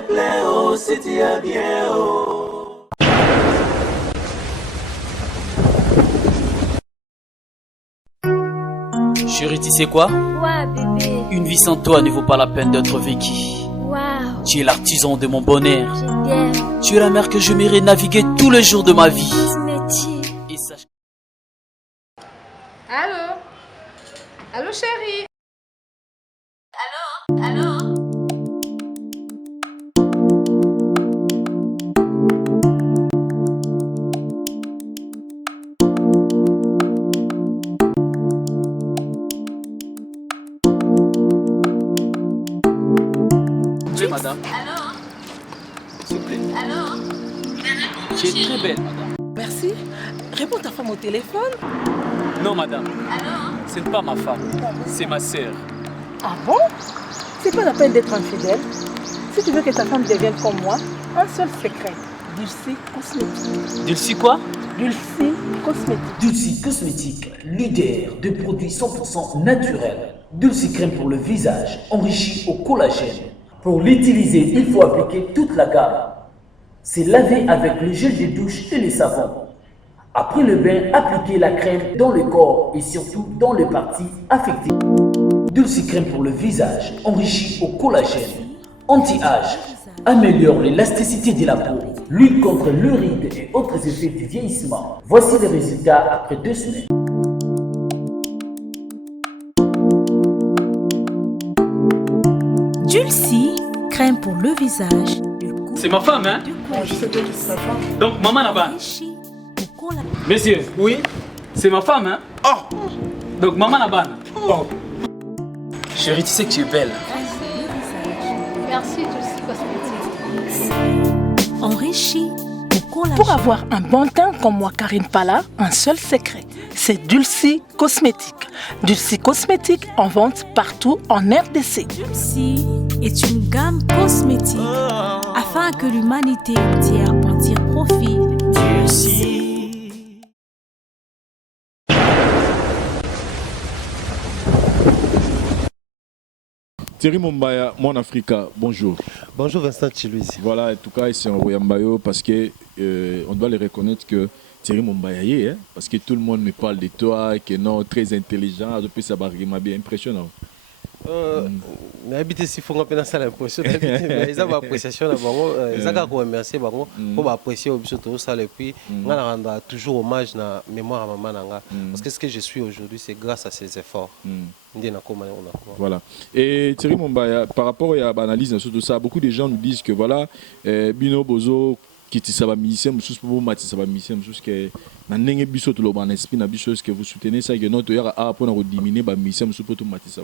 plaît, oh, c'est bien, oh. Chérie, tu sais quoi? Ouais, bébé. Une vie sans toi ne vaut pas la peine d'être vécue. Waouh. Tu es l'artisan de mon bonheur. Je t'aime. Tu es la mer que je m'irai naviguer tous les jours de ma vie. Cosmétique. Et sache... Allô? Allô, chérie? Allô? S'il vous plaît, madame. S'il vous plaît. Tu es très belle, madame. Merci. Réponds ta femme au téléphone. Non, madame. Ce n'est pas ma femme. C'est ma sœur. Ah bon? C'est pas la peine d'être infidèle. Si tu veux que ta femme devienne comme moi, un seul secret. Dulcie Cosmétique. Dulcie quoi? Dulcie Cosmétique. Dulcie Cosmétique, leader de produits 100% naturels. Dulcie crème pour le visage, enrichi au collagène. Pour l'utiliser, il faut appliquer toute la gamme. C'est laver avec le gel de douche et le savon. Après le bain, appliquez la crème dans le corps et surtout dans les parties affectées. Dulcie crème pour le visage, enrichi au collagène. Anti-âge, améliore l'élasticité de la peau, lutte contre le ride et autres effets du vieillissement. Voici les résultats après 2 semaines. Dulcie, crème pour le visage. C'est ma femme, hein? Je sais que c'est ta femme. Donc, maman là-bas. Monsieur. Oui. C'est ma femme, hein? Oh. Donc, maman là-bas. Oh. Chérie, tu sais que tu es belle. Merci, Dulcie Cosmétique. Enrichi au collagène. Pour avoir un bon teint comme moi, Karine Pala, un seul secret. C'est Dulcie Cosmétique. Dulcie Cosmétique en vente partout en RDC. Dulcie est une gamme cosmétique afin que l'humanité entière en tire profit. Dulcie. Thierry Mumbaya, Mon Africa, bonjour. Bonjour Vincent Chiluisi. Voilà, en tout cas, c'est un Royambayo parce que on doit le reconnaître que Thierry Mumbaya y est, hein, parce que tout le monde me parle de toi, que non, très intelligent, depuis ça m'a bien impressionnant. Mais habiter si faut qu'on ça l'impression mais ils ont appréciation ils ont remercier pour apprécier au tout ça et puis on rend toujours hommage na mémoire à maman nanga parce que ce que je suis aujourd'hui c'est grâce à ses efforts. Voilà. Et Thierry Mumbaya, par rapport à l'analyse de tout ça, beaucoup de gens nous disent que voilà, Bino Bozo qui est un musicien, pour Matisse, un musicien, que n'engagez biso tout le monde esprit, n'abusez que vous soutenez ça, que notre hier a pour nous diminuer, bah musicien, pour tout Matisse,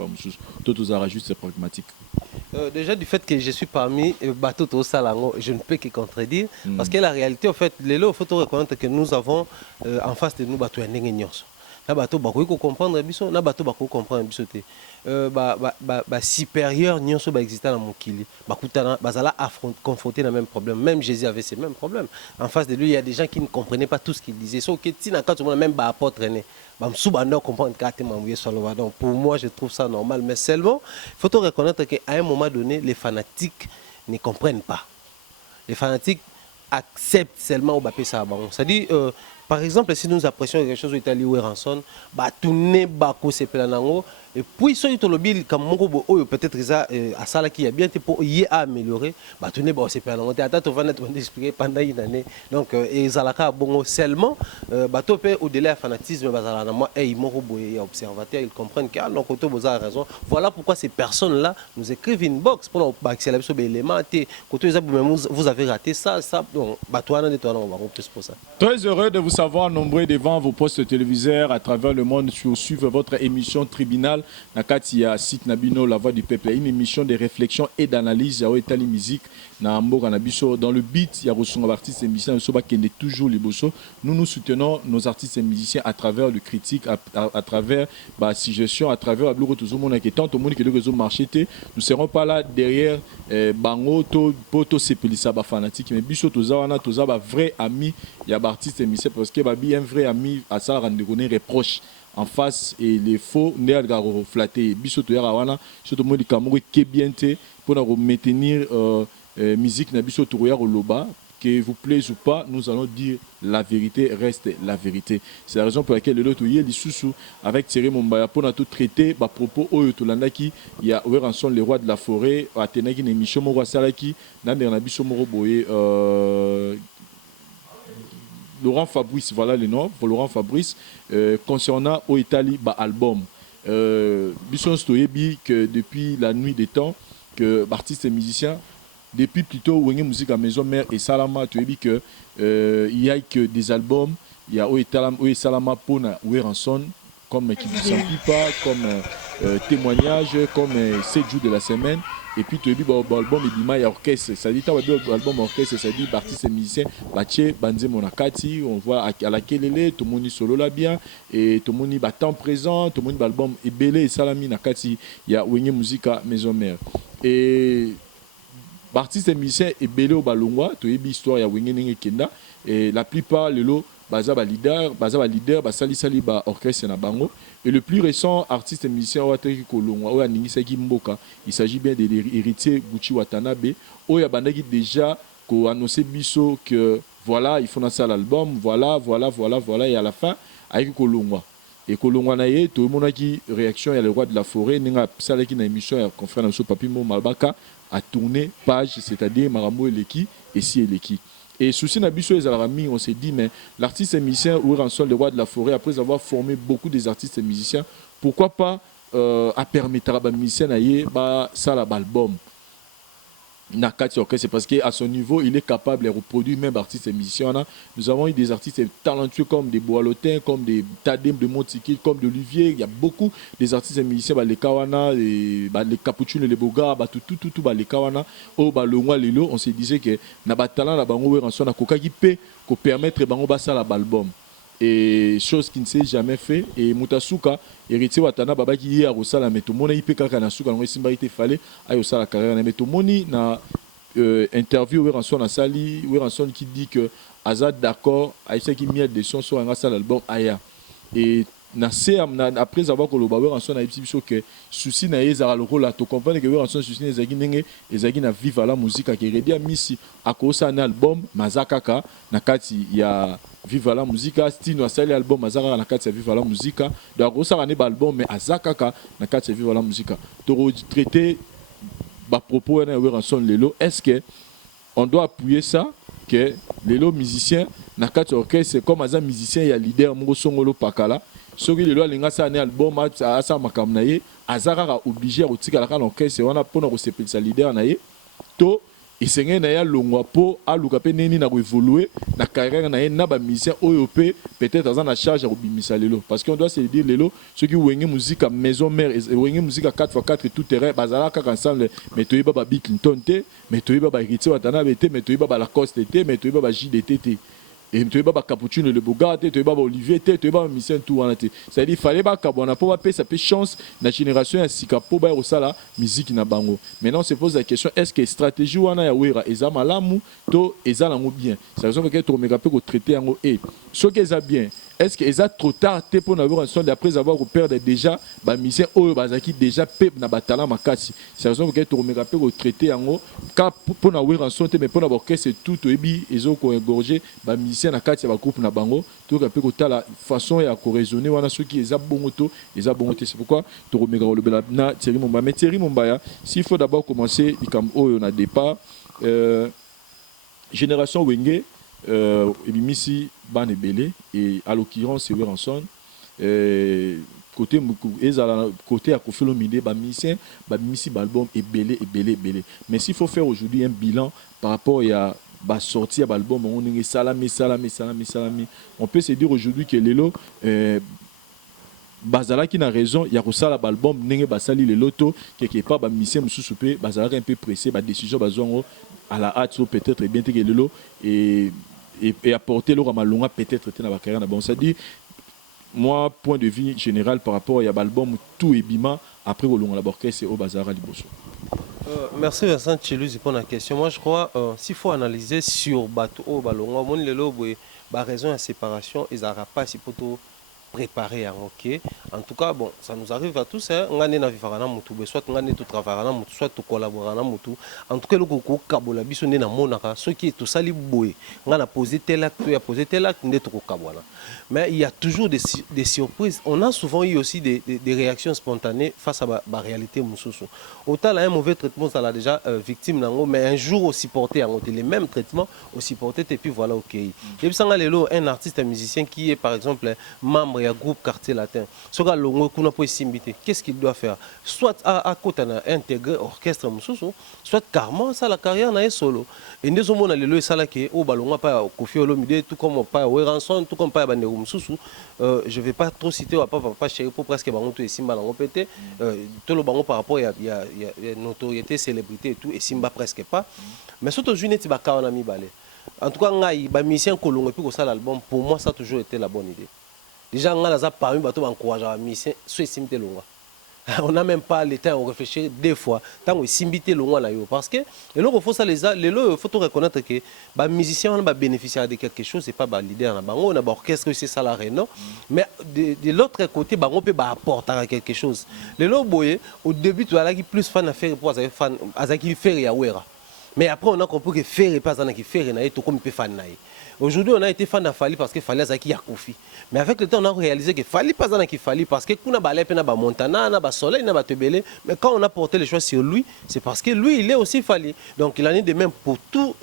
tout ça juste c'est pragmatique. Déjà du fait que je suis parmi bateau tout ça je ne peux que contredire parce que la réalité en fait, les lots, il faut reconnaître que nous avons en face de nous bateau un ingénieur. Na bateau bako comprendre biso, na bateau bako comprendre biso te. Supérieur nyonso ba exister dans mokili. Bakutana bazala confronter le même problème. Même Jésus avait ces mêmes problèmes. En face de lui, il y a des gens qui ne comprenaient pas tout ce qu'il disait. Sauf que tina quand tout le monde même ba apôtre né. Bamsou bando comprendre carrément oui solo. Donc pour moi, je trouve ça normal, mais seulement il faut reconnaître qu'à un moment donné, les fanatiques ne comprennent pas. Les fanatiques acceptent seulement au bapé ça. C'est-à-dire par exemple, si nous apprécions quelque chose où Italie ou Ranson, tourner bako c'est planango et puis sur le lobby comme mon peut-être ça à ça là qui a bien été pour y améliorer, tourner bako c'est planango. Attends, on va nous expliquer pendant une année. Donc et zalaka bon seulement bateau peut au-delà du fanatisme bazala moi et ils m'ont et observateurs ils comprennent qu'à leur côté vous avez raison. Voilà pourquoi ces personnes là nous écrivent une box pour accélérer sur les éléments côté vous avez raté ça donc bateau on va plus pour ça. Très heureux de vous savoir nombreux devant vos postes téléviseurs à travers le monde sur suivre votre émission Tribunal Nakatia site Nabino La Voix du Peuple, une émission de réflexion et d'analyse à Itali musique na Mboka Nabiso dans le beat il y a reçu artistes et musiciens soba qui est toujours les bossos. Nous soutenons nos artistes et musiciens à travers le critique à travers suggestion à travers le tout le monde qui tant au monde que le réseau marché nous serons pas là derrière bango to poto sepelisa ba fanatique mais biso tozawana tozaba vrai ami il y a artistes et musiciens parce que un vrai ami à ça rendre reproche en face et les faux ne flatter biso to yara wana surtout moi du Cameroun qui bien te pour maintenir musique Nabiso Tourouya Oloba, que vous plaise ou pas, nous allons dire la vérité reste la vérité. C'est la raison pour laquelle le Toye Lissousou avec Thierry Mombaya pour tout traiter à propos Oyo Tolandaki, il y a Oueranson le roi de la forêt, Athénaki Némicho Moro Salaki, Nabiso Moro Boye, Laurent Fabrice, voilà le nom, pour Laurent Fabrice, concernant au Italie album. Bisson Stoyebi que depuis la nuit des temps, que artistes et musiciens, depuis plutôt Wenge Musique à Maison Mère et Salama, tu as dit que il y a que des albums, il y a Oe Salama Pona, Oueranson, comme qui ne s'emplit pas, comme témoignage, comme 7 jours de la semaine. Et puis tu as dit l'album il y a orchestre, ça dit l'album orchestre, ça dit artistes et musiciens, Baché, Banze Monakati, on voit à la Kelele, tout le monde solo là bien, et tout le monde est temps présent, tout le monde l'album est belé et Salami Nakati, il y a Wenge Musique à Maison Mère. Et artistes et musiciens et belé au Balongwa, tu as dit l'histoire, il y a Wenge Nenge Kenda, et la plupart, les lots, Baza leader, Sali Sali orchestre na bango. Et le plus récent artiste et musicien Wateki Kolongwa, Oya Ningisaki Mboka, il s'agit bien de l'héritier Gucci Watanabe. Oya Bandagi déjà qu'on annoncé biso que voilà, il faut lancer l'album, voilà, et à la fin, avec Kolongwa. Et Kolongwa naye, tout le monde a qui réaction, il y a le roi de la forêt, Ninga Salaki na émission, il y a confrère Namso Papimo Malbaka, a tourné page, c'est-à-dire Maramo Eleki, et si Eleki. Et souci Nabiso et Alarami, on s'est dit, mais l'artiste et musicien Oueranson, le roi de la forêt, après avoir formé beaucoup des artistes et musiciens, pourquoi pas à permettre à les musiciens d'aller ça l'album c'est parce qu'à son niveau, il est capable de reproduire même artistes et musiciens. Nous avons eu des artistes talentueux comme des Boalotins, comme des Tadem de Montikil, comme de Olivier. Il y a beaucoup des artistes et musiciens, les Kawana, les Capuchino, les Boga, tout, les Kawana, le Mwa Lelo. On se disait que Nabatalan, la Bango Ranson, Koka qui peut permettre de ça l'album. Et chose qui ne s'est jamais fait. Et Mutasuka, héritier Watana, Baba qui y a Rosala, mais tout le monde a été Kaka Nasuka, on a été fallait à Rosala carrière. Mais tout le monde a interview Oueranson à Sali, Oueranson qui dit que Azad d'accord, Aïssa qui met des sons sur un seul album Aya. Et après avoir que le Oueranson a dit que souci n'a pas le rôle à te comprendre que Oueranson souci n'a pas vivre la musique qui est rédit à Missi à cause d'un album Mazakaka Nakati il y a Viva la musique, Stino a sali album Azaka na kati Viva la musique. Donc ça va album mais Azaka na kati Viva la musique. Toro traité ba propos na Oueranson lelo. Est-ce que on doit appuyer ça que lelo musicien na kati orchestre comme Azan musicien il y a leader Moko Songolo Pakala. Soki lelo alinga ça na album asa makamna ye Azaka obligé à otika la orchestre wana pona ko sepelisa leader na ye. To et c'est un aya longwa po aluka pe neni na évoluer na carrière na na ba musicien OYP peut-être dans la charge à obimisa lelo parce qu'on doit se dire lelo ceux qui wenge musique à maison mère et wenge musique à 4x4 tout terrain bazala ka ensemble mais toyeba ba Bill Clinton te mais toyeba ba héritier Watanabe te mais toyeba ba Lacoste te mais toyeba ba JDT te et tu vas Capuchino le Boga, tu vas Olivier, tu vas Mission tout en été. C'est-à-dire il fallait pas qu'on pour pas ça peut chance la génération ainsi qu'à pour ba la musique na bango. Maintenant on se pose la question est-ce que stratégie wana ya wera ezama lamu to ezala bien. C'est raison que tu me peut traiter en et ce que ça bien. Est-ce que ça trop tard pour avoir un son après avoir perdu déjà ba mission oyo bazaki déjà pep na batala makasi. C'est raison que tu me peut traiter en haut car pour avoir un son mais pour avoir que c'est tout ebi ezo ko engorger ba mission na kati ba groupe na bango to ka peut la façon ya ko raisonner wana ceux qui eza bongoto c'est pourquoi tu remega le na Thierry Mombaya mais Thierry Mombaya s'il faut d'abord commencer ikam oyo na départ génération Wenge Ebimisi ban ebele et à l'occurrence c'est Oueranson côté à Kofelo Mide ba musicien ba misi album ebele mais s'il faut faire aujourd'hui un bilan par rapport à ba sortie à album on est salami on peut se dire aujourd'hui que lelo bazala qui n'a raison il y a ça l'album nenge basali le loto quelque part ba musicien mususu pe bazala un peu pressé ba décision bazongo à la hâte peut-être bien que lelo et apporter leur malonga peut-être dans la carrière bon ça dit moi point de vue général par rapport à l'album tout et bima après au long la orchestre au bazar à Liboso. Merci Vincent Chiluzi pour la question. Moi je crois s'il faut analyser sur bateau au balonga mon lelo ba raison de séparation ils n'aura pas si poto préparer ok. En tout cas bon, ça nous arrive à tous hein. On a na vivre na mutu, soit on a tout travailler na mutu, soit tout collaborer na mutu. En tout cas le koko kabola biso na monaka, ce qui est tout ça li boye. On a posé tel acte, il a posé tel acte, ndé tout kabola. Mais il y a toujours des surprises. On a souvent eu aussi des réactions spontanées face à la réalité mususu. Autant là un mauvais traitement ça l'a déjà victime nango, mais un jour aussi porté les mêmes traitements aussi portés et puis voilà ok. Et puis ça un artiste, un musicien qui est par exemple membre du groupe Quartier Latin. Ce gars longo kuna po simbité. Qu'est-ce qu'il doit faire? Soit à côté intégrer orchestre mususu, soit carrément ça la carrière na solo. Et nous sommes dans le ça là qui au balonga pas Koffi Olomide tout comme pas Weranson tout comme pas Bandero mususu. Je vais pas trop citer papa chéri pour presque bango tout et simba lango pété. Tout le bango par rapport il y a notoriété, célébrité et tout et simba presque pas. Mais surtout juillet tu baka on a mis balé. En tout cas ngai ba musicien kolongo et puis ça l'album pour moi ça a toujours été la bonne idée. Déjà ngai ça parmi bato encourager ba musicien soit simté longa. On n'a même pas le temps de réfléchir deux fois tant que simbité longa na yo parce que et là il faut ça les faut tout reconnaître que ba musicien on va bénéficier de quelque chose c'est pas ba leader na bango on a ba orchestre c'est salarié non mais de l'autre côté bango peut ba apporter quelque chose. Le lo boye au début tu as là qui plus fan à faire pour ça fan azaki faire ya wera. Mais après, on a compris que faire et pas qui faire et tout comme peut fan. Aujourd'hui, on a été fan de Fali parce que Fali a qui a Kofi. Mais avec le temps, on a réalisé que Fali pas qui Fali parce que kuna balé pena ba Montana, na ba Soleil, na ba Tebele. Mais quand on a porté le choix sur lui, c'est parce que lui, il est aussi Fali. Donc, il en est de même pour tous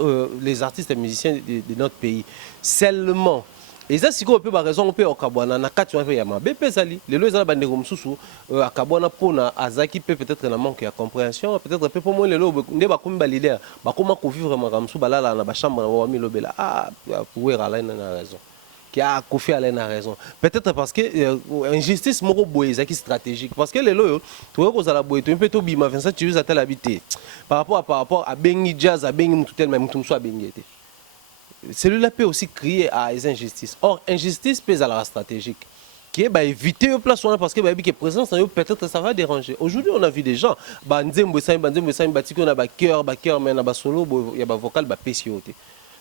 les artistes et musiciens de notre pays. Seulement. Et ça, si on peut avoir raison, on peut avoir na kati on peut yama BP sali. Les lois za bandeko mususu akabona pona azaki peut-être na manque de compréhension, peut-être peu pour moi les lois ndé ba komba leader, ba koma ko vivre makamsu balala na ba chambre na wa mi lobela pour ala na raison. Qui a Kofi Alain a raison. Peut-être parce que injustice moko boye zaki stratégique parce que les lois tu vois que ça la boye tu peux to bima Vincent tu as tel habité. Par rapport à bengi jazz à bengi mutu tel même mutu so bengi été. Celui-là peut aussi crier à des injustices. Or, injustice pèse à la stratégique. Qui est éviter le place parce que présence peut-être ça va déranger. Aujourd'hui, on a vu des gens, cœur, mais na solo, il y a vocal, PCOT.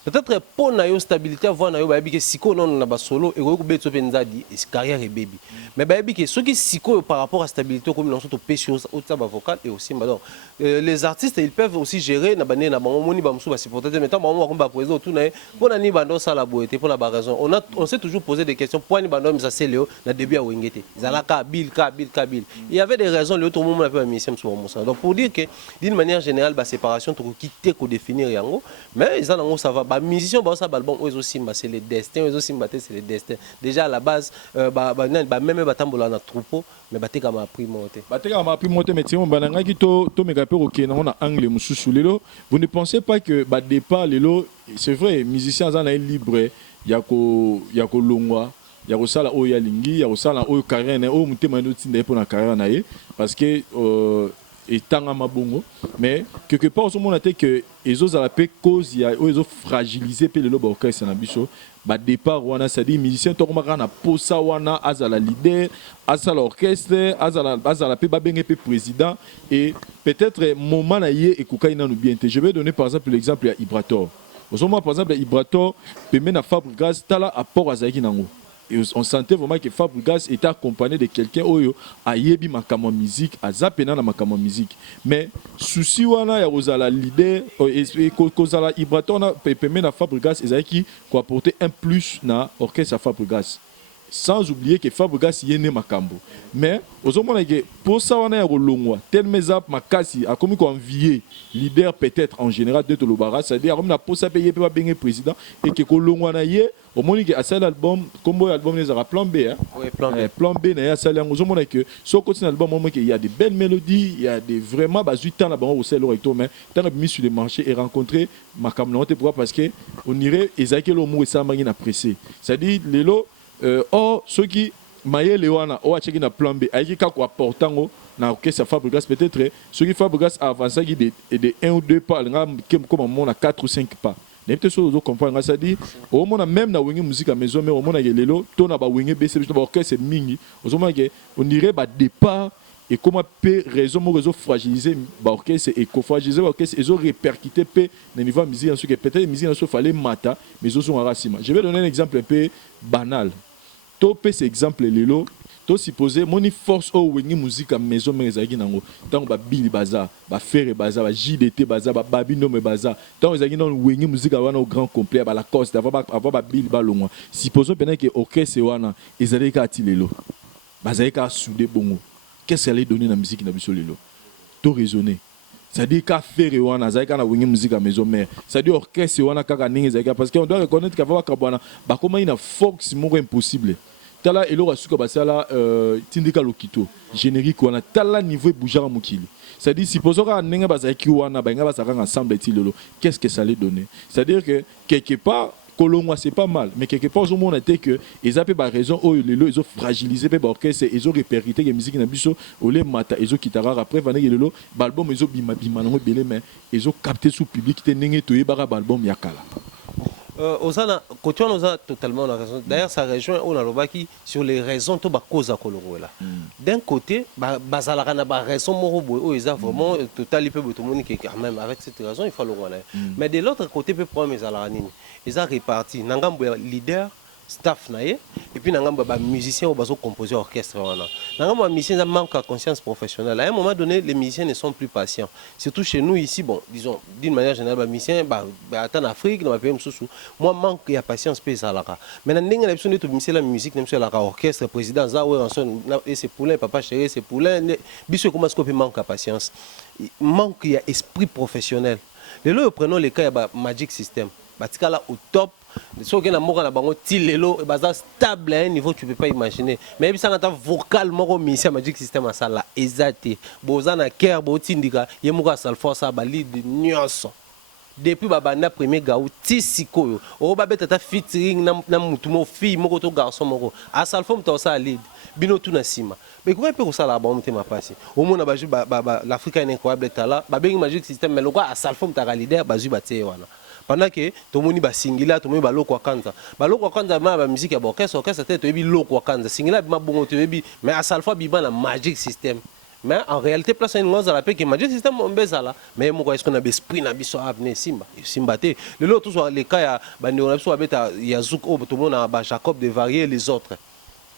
Peut-être pour la stabilité, avoir que siko non na solo et que benzadi carrière et baby. Mais que ceux qui siko par rapport à stabilité comme dans surtout PCO vocal et aussi donc les artistes ils peuvent aussi gérer na bané na moni ba musu ba supporter mais tant ba ba président tout na pour ani bando ça la beauté pour la raison. On s'est toujours posé des questions pour ani bando ça c'est Léo na début à Wengete. Zalaka Bill. Il y avait des raisons le tout le monde a peu mission sur mon donc pour dire que d'une manière générale la séparation tout quitter ko définir yango mais ils en ça va. Les musiciens, c'est les destins, c'est les destins. Déjà à la base, même batambola na troupeau, mais baté comme appris monter. Baté comme appris monter, mais tiens, bananga qui to me rappelle ok, on a anglais mususu lelo. Vous ne pensez pas que départ lelo, c'est vrai, musiciens en libre, yako longwa. Il y a aussi la oya lingi, il y a aussi la oya carrière, o mutema no tinde pour la carrière naie, parce que et tanga mabongo mais quelque part au monde a que les autres à la paix cause il y a ils ont fragilisé pe le lobo orchestre na biso ba départ wana ça dit musicien to komaka na posa wana azala leader azala orchestre azala pe ba benge pe président et peut-être moment na yé ekokai na nous bien. Je vais donner par exemple l'exemple à Ibrator. Par exemple Ibrator peut mener à Fabregas tala apport azaki nango. Et on sentait vraiment que Fabregas était accompagné de quelqu'un qui a yebi makama musique, a zapena na makama musique. Mais souci wana ya ozala leader et kozala Ibraton permet na Fabregas ezaki ko apporter un plus na orchestre Fabregas. Sans oublier que Fabregas yene makambo. Mais ozomona que pour ça wana ya kolongwa tel meza makasi a comme ko envier leader peut-être en général de Tolobara, c'est-à-dire comme na posa payer pe ba benga président et que kolongwa na ye au moment que à cet album comme album les a plan B hein. Oui, plan B na ya sala ozomona que sur côté album moment qu'il y a des belles mélodies, il y a des vraiment ba 8 ans là-bas au sel recto mais tant mis sur le marché et rencontrer makamno pourquoi parce que on irait ezaki lo mo ça mangina pressé. C'est-à-dire lelo or ceux qui maye lewana o acheki na plan B aiki ka ko apportango na orchestre Fabregas peut-être ceux qui Fabregas avancé de 1 ou 2 pas comme on a 4 ou 5 pas. N'importe ce que vous comprenez ça dit au moins même na wingi musique à maison mais au moins lelo to na ba wingi BC ba orchestre mingi au moins on dirait ba départ et comment peut raison fragiliser ba orchestre et co-fragiliser orchestre et répercuter pe na niveau musique en ce que peut-être musique en ce fallait mata mais aussi en racima. Je vais donner un exemple un peu banal. topé cet exemple lelo to supposé moni force o wengi musique à maison mais ezaki nango tant ba bili baza ba faire baza ba JDT baza ba babino me baza tant ezaki non wengi musique wana au grand complet ba la coste avoir ba bili ba longwa supposons pendant que orchestre wana ezali ka tilelo bazali ka soudé bongo qu'est-ce qu'elle allait donner na musique na biso lelo to raisonner. C'est-à-dire qu'à faire wana zai kana wingi musique à maison mère c'est-à-dire orchestre wana kaka ningi zai parce qu'on doit reconnaître qu'avant kabwana ba comment une fox moko impossible tala elo asuka basala tindika lokito générique wana tala niveau bouger mukili c'est-à-dire supposons que ninga bazai ki wana ba nga basaka ensemble tilolo qu'est-ce que ça allait donner c'est-à-dire que quelque part Colombo c'est pas mal mais quelque part au monde était que ils avaient pas raison oh ils ont fragilisé pe orchestre ils ont répercuté que musique na biso olé mata ils ont kitara après vané lelo album ils ont bima nango belé mais ils ont capté sous public te nenge toyé bara album yakala Osana côté on a totalement la raison d'ailleurs ça rejoint on a lobaki sur les raisons to ba cause à Colombo là d'un côté bazala kana ba raison moro boy oh ils a vraiment total peu tout monde qui quand même avec cette raison il faut le voir mais de l'autre côté peut prendre mes alanini ils ont réparti nangambo leader staff naie et puis nangambo ba musicien au baso composer orchestre wana nangambo musicien manque de conscience professionnelle à un moment donné les musiciens ne sont plus patients surtout chez nous ici bon disons d'une manière générale ba musicien en Afrique dans pays msusu moi manque de patience spécialement mais na ndenge na biso neto musicien la musique na biso la orchestre président za ouais enson et c'est poulain papa chéri c'est poulain biso comment est-ce qu'on manque de patience manque de esprit professionnel lelo prenons les cas ya Magic System batikala au top ceux qui na moko na bango tilelo baza stable à un niveau tu peux pas imaginer mais ça ngata vocal moko musicien Magic System à sala ezate boza na cœur bo tindika ye moko sal force ba lead nyonso depuis babanda premier gaou ti sikoyo o ba beta featuring na mutu mo fille moko to garçon moko a sal forme to sa lead bino tout na sima mais comment peut ça là ba monter ma passe au monde ba l'Afrique est incroyable talent ba bengi Magic System mais le quoi a sal forme ta leader ba zu ba tie wana pendant que tout le monde ba singila tout le monde ba loko kanza ma musique ya orchestre tête ebi loko kanza singila ma bongo te ebi mais à salfa biba na Magic System mais en réalité place une chose à la paix que Magic System on bezala mais moi est-ce qu'on a esprit na biso avenir simba te le lot tout soit les cas ya bandi on a biso abeta ya zouk tout le monde ba Jacob de varier les autres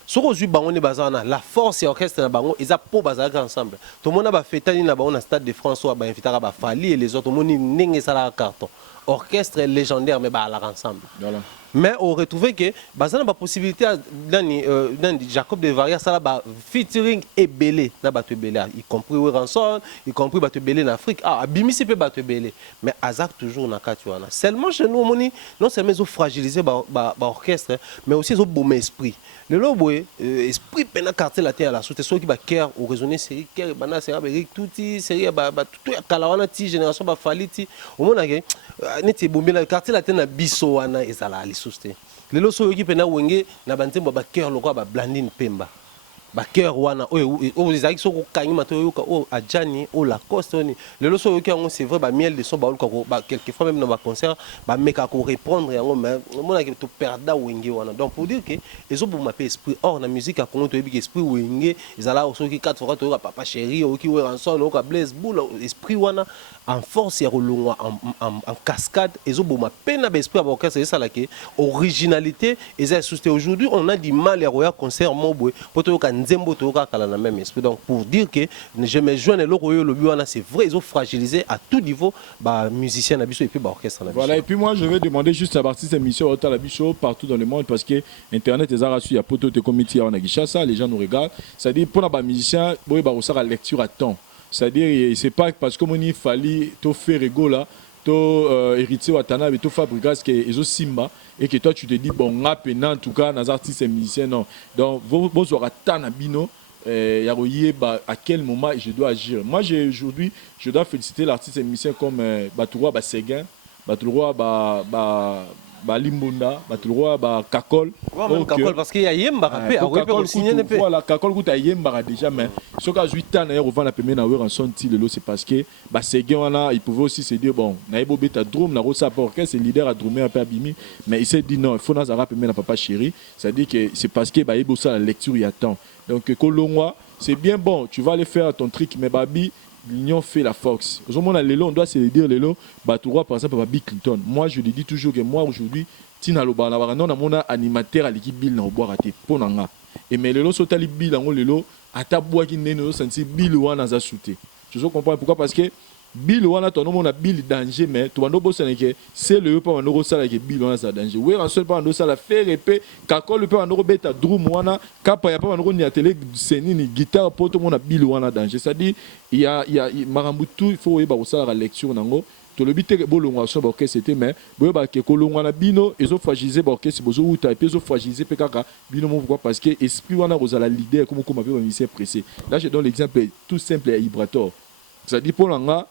soko zu bango ne bazana la force et orchestre na bango ils a po bazaka ensemble tout le monde ba fetani na bango na stade de France ou ba invitera ba Fali et les autres monde ninge sala carton orchestre légendaire mais bah à ensemble voilà. Mais on retrouve que bazana ba possibilité dans Jacob de Varia ça là featuring et belé na bato belé y compris Ranson y compris bato belé en Afrique abimi c'est peu bato belé mais azak toujours na katuana seulement chez nous moni non c'est mais fragiliser ba orchestre mais aussi zo bon esprit le loboé esprit pena quartier la terre à la soute ceux qui ba cœur ou raisonner série cœur bana série avec touti série ba tout kalawana ti génération ba faliti au monde que neti bombi la quartier la terre na biso wana ezala ali soute le loso qui pena wenge na bantemba ba cœur lokwa ba blandine pemba ba cœur wana o ezaki soko kangi mato yoka o adjani o la coste oni le loso yoki ngo c'est vrai ba miel de son ba ko ba quelquefois même dans ba concert ba meka ko répondre yango mais mona que to perda wenge wana donc pour dire que ezo pour ma esprit or na musique a Congo to yebi esprit wenge ezala o soki 4 fois to yoka papa chéri o ki we Ranson o ka Blaise Boule esprit wana en force ya rolongwa en cascade ezo pour ma peine ba esprit ba orchestre ça la que originalité eza susté aujourd'hui on a du mal à roya concert mobwe poto yoka nzembo to yoka kala na même esprit donc pour dire que je me joindre le royo le wana c'est vrai ils ont fragilisé à tout niveau ba musicien na biso et puis ba orchestre na biso. Voilà et puis moi je vais demander juste à partir de cette émission au la biso partout dans le monde parce que internet les a reçu ya poto te comité on a Kinshasa les gens nous regardent c'est-à-dire pour ba musicien boy ba osaka lecture à temps c'est-à-dire c'est pas parce que moni fali to faire rigola to héritier watana mais to fabriquer ce que ezo simba et que toi tu te dis bon en tout cas les artistes et musiciens non donc vos aura tana bino à quel moment je dois agir. Moi aujourd'hui je dois féliciter l'artiste et musicien comme Batouroi Seguin Batouroi Limbonda Batouroi Kakol Kakol parce qu'il y a Yemba voilà Kakol goûte à Yemba déjà mais ce cas 8 ans d'ailleurs avant la première na Ranson Tilelo c'est parce que Seguin wana il pouvait aussi se dire bon na ebo beta drum na rosa orchestre c'est leader à drummer un peu abimi mais il s'est dit non il faut na zara première na papa chéri ça dit que c'est parce que ebo ça la lecture il y a temps donc Kolongwa c'est bien bon tu vas aller faire ton truc mais babi l'union fait la force. On doit se le dire, Batoura, par exemple, Bill Clinton. Moi, je le dis toujours que moi, aujourd'hui, Tina Loba, on a mon animateur à l'équipe Bill na boire raté pour nanga. Et mais lelo sotali Bill en lelo, à ta bois qui n'est pas senti Bill ou a shooté. Je comprends pourquoi, parce que Bill wana to no mona Bill danger mais to no bossa que c'est le pas no sala que Bill wana sa danger we en seul pas no sala faire épée kako le pas no beta drum wana kapa ya pas no ni atelier seni ni guitare pour tout mona Bill wana danger ça dit il y a marambutu il faut ba sala la lecture nango to le bité bolonga so ba que c'était mais boye ba ke kolonga na bino ezo fragiliser ba que c'est bozo uta et puis ezo fragiliser pe kaka bino mo pourquoi parce que esprit wana rozala leader comme ma pe musicien pressé là je donne l'exemple tout simple à Ibrator ça dit pour l'anga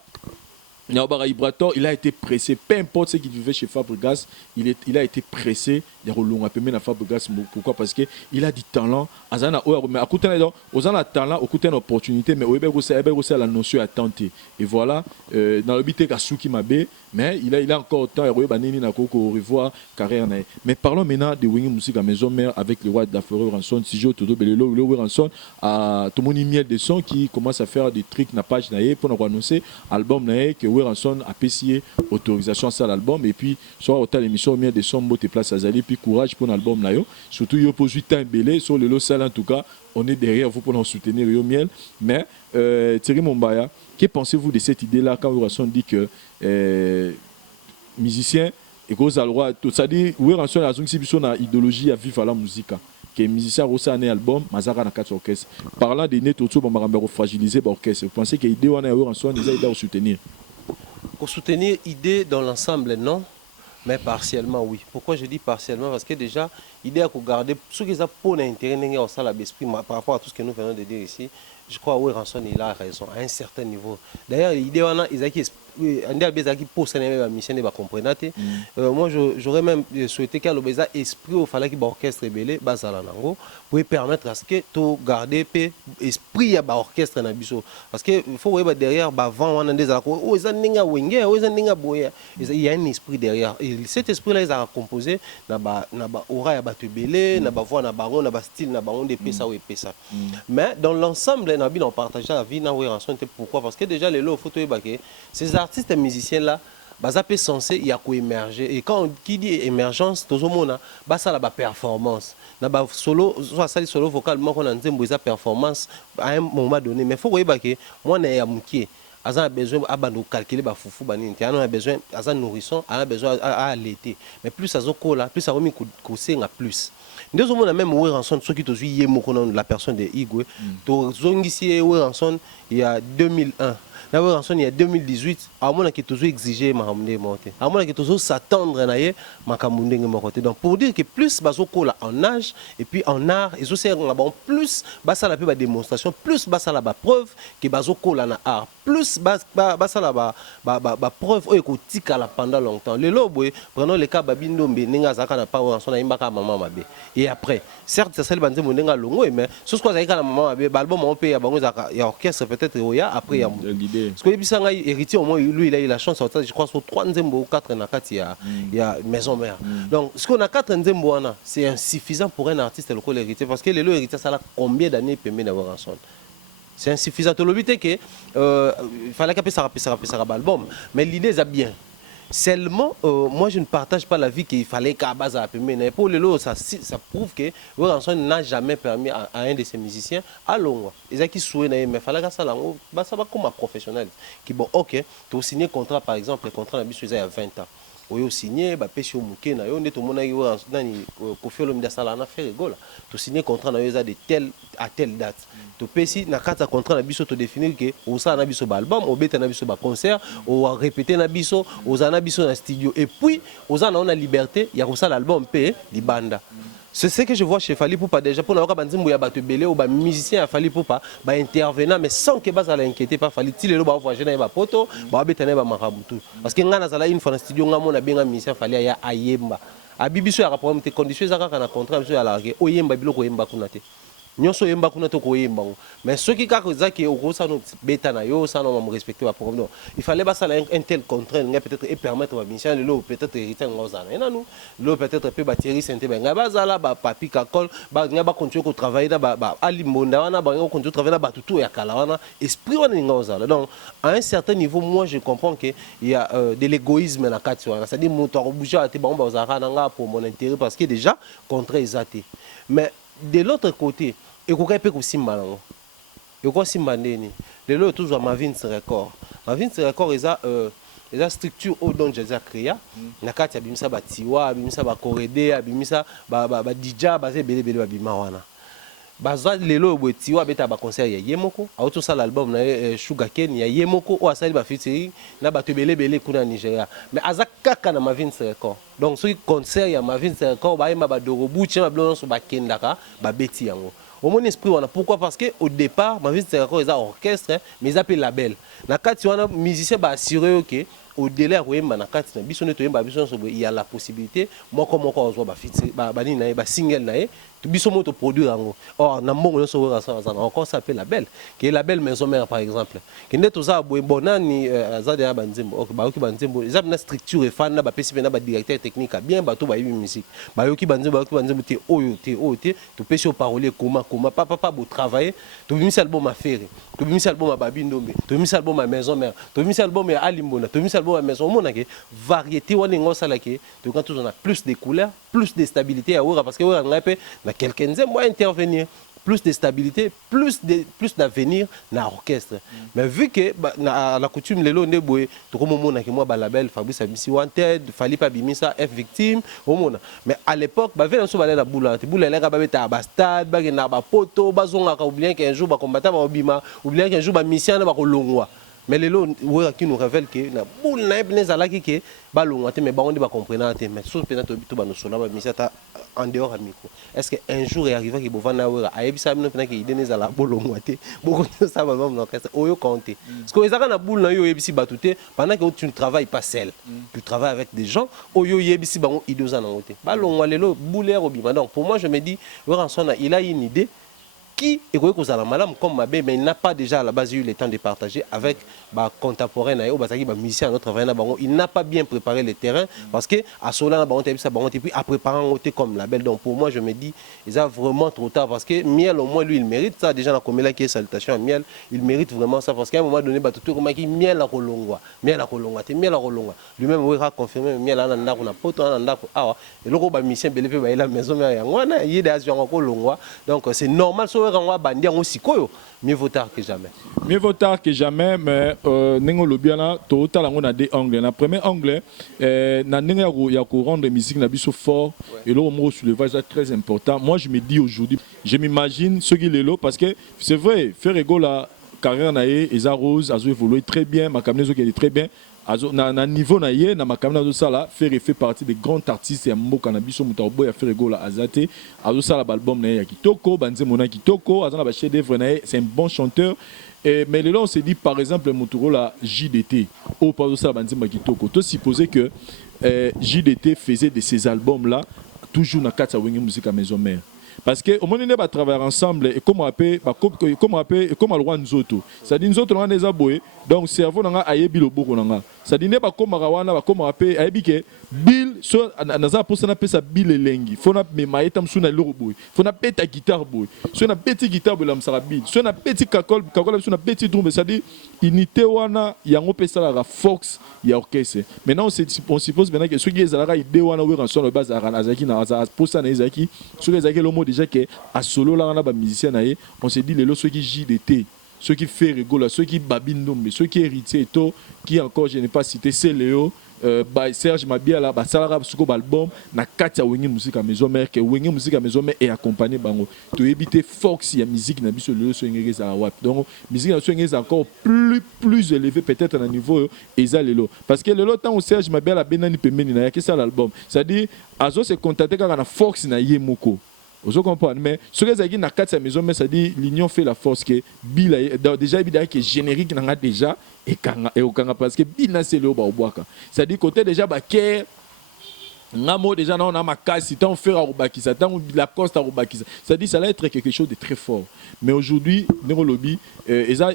Ibrator, il a été pressé, peu importe ce qu'il vivait chez Fabregas, il a été pressé de rouler un peu à Fabregas. Pourquoi? Parce qu'il a du talent. Mais à côté de talent, au côté d'une opportunité, mais aussi la notion à tenter. Et voilà, dans le but Kasuki Mabe, mais il a encore temps au revoir carrière. Mais parlons maintenant de Wingy Musique à Maison Mère avec le roi d'Affaire Ranson, Sijo Todo Belelo, le Ranson, à Tomoni Miel de son qui commence à faire des trucs na page naé pour nous annoncer album naé que Ranson a payé autorisation à l'album et puis soit autant l'émission Miel de son moté place à Zali puis courage pour l'album nayo surtout yo pour 8 ans belé sur le sale en tout cas on est derrière vous pour nous soutenir yo Miel mais Thierry Mombaya que pensez-vous de cette idée là quand Ranson dit que musicien et cause à loi tout ça dit Ranson a une idéologie à vivre à la musique que musicien rosa un album mazara na 4 orchestres parlant des net autour de fragiliser l'orchestre vous pensez que l'idée on a Ranson déjà idée à soutenir pour soutenir l'idée dans l'ensemble non mais partiellement oui pourquoi je dis partiellement parce que déjà l'idée à garder ce qui est pour l'intérêt au sein de l'esprit par rapport à tout ce que nous venons de dire ici je crois que Ranson il a raison à un certain niveau d'ailleurs l'idée on a qui pose la mission de comprendre moi j'aurais même souhaité qu'il y ait esprit au fallait que l'orchestre rebelle basalanango pour permettre à ce que tu garder esprit à l'orchestre na biso parce que il faut derrière avant on a des oh ils ninga wenge oh ils ninga boya il y a un esprit derrière et cet esprit là ils a composé na ba aura ya batu belé na ba voix na baron na ba style na baron de pesa ou pesa mais dans l'ensemble na bien on partage la vie na Ranson pourquoi parce que déjà les lots photo baké ces artistes et musiciens là baza pe censé il y a quoi émerger et quand qui dit émergence tout le monde ça la performance na ba solo soit ça solo vocal moi on a nzembo eza performance à un moment donné mais faut voir que moi na ya mukie a besoin de calculer ba foufou banini on a besoin à nourrisson on a besoin à allaiter mais plus à zokola plus à remis kosenga plus nous avons même Ranson ceux qui te suivent la personne de Igwe to zongisi Ranson il y a 2001 Ranson il y a 2018 à mon qui toujours exigé mahamde monter à mon qui toujours s'attendre naie makamunde ngokote donc pour dire que plus bazokola en âge et puis en art et aussi plus basa la ba démonstration plus basa la ba preuve que bazokola na art plus basa la ba preuve o ekotika la pendant longtemps le lobwe prenons le cas babindombe ninga zaka na pa Ranson na imbaka maman mabe et après certes ça celle banze mondenga longo mais ce quoi zaka na maman mabe album on paye bango zaka ya orchestre peut-être oya après ya parce que bisanga héritier au moins lui il a eu la chance je crois sur 3 nzembo ou 4 na kati ya maison mère donc ce qu'on a 4 nzembo wana c'est insuffisant pour un artiste le héritier parce que le héritier ça a combien d'années permet d'avoir Ranson c'est insuffisant to lobité que il fallait que ça album mais l'idée est bien seulement moi je ne partage pas la vie qu'il fallait qu'à base à mais pour le lot ça prouve que Ranson n'a jamais permis à un de ses musiciens à Longwa ils a qui souhaité mais fallait que ça là ça va comme un professionnel qui bon OK tu signé contrat par exemple le contrat na biso il y a 20 ans oyo signé ba pesi o muke na yo ndeto mona yo nani Koffi Olomide sala na faire rigola to signé contrat na yo za de tel à telle date to pesi na kata contrat na biso to définir que o sa na biso ba album o beta na biso ba concert o répéter na biso o za na biso na studio et puis o za na on a liberté ya ko sa l'album pe libanda. C'est ce que je vois chez Fally Poupa déjà pour n'avoir pas dit mouya batu belé ou ba musicien à Fally Poupa ba intervenant mais sans que bas ça l'inquiéter pas Fally ti lelo ba voyager na ba poto ba betane ba makabutu parce que ngana zala une fois na studio ngamo na benga musicien Fally ya ayemba abibiso ya problème te conditions za ka na contrat biso ya larguer oyemba biloko yemba kunate nyonso yemba kuna to koyemba mais ceux qui ka kozaki au ça no beta na yo ça no me respecter ba programme il fallait pas ça un tel contraint peut-être et permettre ba mission le peut-être hériter ngozana et nous le peut-être peut ba Thierry Sainte ba bazala ba papi kakol ba ngaba continuer ko travailler na ba alimonda wana ba continuer travailler na ba tutu ya kala wana esprit wana ngozala donc à un certain niveau moi je comprends que il y a de l'égoïsme na kati wana c'est-à-dire moto a bouger ate ba bazara nga pour mon intérêt parce que déjà contrat exaté mais de l'autre côté et qu'on peut aussi mal et qu'on s'y mandeni le lot toujours ma vie record les structures au dont j'ai créé na kati abimisa batiwa abimisa ba korede abimisa ba dija ba bele bele babima wana bazwa lelo betiwa beta ba concert ya yemoko auto ça l'album na Sugarcane ya yemoko o asali ba featuring na ba tebele bele kuna Nigeria mais azakaka na ma vie record donc ce concert ya ma vie record ba yema ba dorobuche ba blonso so ba kendaka ba beti yango au mon esprit wana pourquoi parce que au départ ma vie record ils a orchestre mais ils appellent label na kati wana musicien ba assurer OK au-delà de na kati na biso neto yemba biso il y a la possibilité moko ozwa ba featuring ba nini na ba single na ye biso moto produire yango or na mbongo nyonso oyo ça encore s'appelle label qui est label maison mère par exemple qui n'est tout ça bonani azade ya banzembo ba yoki banzembo ils na structure et fan na ba pesi na ba directeur technique bien bato ba yibi musique ba yoki banzembo te oyo te to pesi au parolier comment papa bo travailler to bimisa album affaire to bimisa album babi ndombe to bimisa album à maison mère to bimisa album ya alimbona to bimisa album à maison mona ke variété wana ngosala ke to quand on a plus de couleurs plus de stabilité à parce que on a quelqu'un aime intervenir plus de stabilité plus d'avenir na orchestre mais vu que na la coutume lelo ndeboye to ko mona ke moi ba label Fabrice Abisi Wanted fali pas bimisa F victime au mona mais à l'époque ba vela so ba la boula la ba beta ba stade ba na ba poto ba zonga ka oublier qu'un jour ba combattant ba bima oublier qu'un jour ba mission ba ko longwa mais lelo qui nous révèle que na boule na ebneza la ki ba longwa te mais ba on ba comprendre te mais so peut-être to ba no sola ba mission ta en dehors à micro est-ce que un jour est arrivé que bovana wera ayebisa bino pena ke ideneza la bolongwa te beaucoup ça va même l'orchestre oyo compter parce que ezaka na boule na yo yebisi batute pendant que tu ne travailles pas seul tu travailles avec des gens oyo yebisi bango idoza na ngote ba longwa lelo boule robima donc pour moi je me dis wera sona il a une idée qui est comme Mabé, mais il n'a pas déjà à la base eu le temps de partager avec les contemporains, musiciens, il n'a pas bien préparé le terrain parce que à cela, puis à préparer comme label. Donc pour moi, je me dis, ils ont vraiment trop tard parce que Miel, au moins, lui, il mérite ça. Déjà, dans la qui est salutation à Miel, il mérite vraiment ça parce qu'à un moment donné, tout le monde dit Miel à Kolongwa, Miel à Kolongwa, Miel à Kolongwa. Lui-même, il a confirmé Miel à Nanda, on a pote, on a ah, et le gros musicien, il a la maison, il est à Kolongwa. Donc c'est normal. Mieux vaut tard que jamais. Mieux vaut tard que jamais, mais nengo lobiana total on a des anglais. Na premier anglais na nengo ya ko rendre musique na biso fort et là on me soulevage très important. Moi je me dis aujourd'hui, je m'imagine ce qu'il est là parce que c'est vrai, faire égale la carrière na ye Eza Rose a évolué très bien, ma caméra qui est très bien. Na niveau na ye na makamna zo sala fait partie des grands artistes ya mboka na biso mutarbo ya faire gola azate azo sala album na ya kitoko banze mona kitoko azana ba chef d'œuvre na c'est un bon chanteur mais là on se dit par exemple muturo la JDT au pas ça banze kitoko to supposer que JDT faisait de ces albums là toujours na kata wenge musique à maison mère. Parce que au moment où on va travailler ensemble et comme le roi Nzoto, ça dit Nzoto on a des aboués donc cerveau on a ayebi le boko nanga. Ça dit n'est pas comme Rawana pas comme ape ayebi que Bill so naza pour ça na pesa Bill elengi. Faut na me maeta msuna loro boy. Faut na peta guitare boy. So na petit guitare boy la msara Bill. So na petit kakol so na petit drum ça dit unité wana yango pesa la Fox ya orchestre. Maintenant on suppose maintenant que ceux qui ezalaka idée wana we ranson le base azaki na pour ça na ezaki ceux qui ezaki le mot déjà que à solo là on a ba musicien na on se dit les ceux qui JDT ceux qui fait rigolo ceux qui babindombe ceux qui héritier to qui encore je n'ai pas cité c'est Léo Serge Mabiala ba salara suko album na kati ya wenge musique à maison mère que wenge musique à maison mère et accompagné bango to éviter Fox ya musique na biso le so ngere za wap donc musique na so ngere encore plus élevé peut-être à niveau eza lelo parce que lelo tant Serge Mabiala benani pembeni na ya que ça l'album c'est-à-dire azo se contacter quand na Fox na yemoko. Vous comprenez, mais ce que j'ai na quatre maison, mais ça dit l'union fait la force que Bill déjà évidemment que générique n'a déjà et au Kanga parce que Bill n'a c'est le bas au bois. Ça dit côté déjà baquer Ngamo déjà on a ma casse, tant faire à Rubakisa, tant la coste à Rubakisa. Ça dit ça va être quelque chose de très fort. Mais aujourd'hui, Neurolobi, ils ont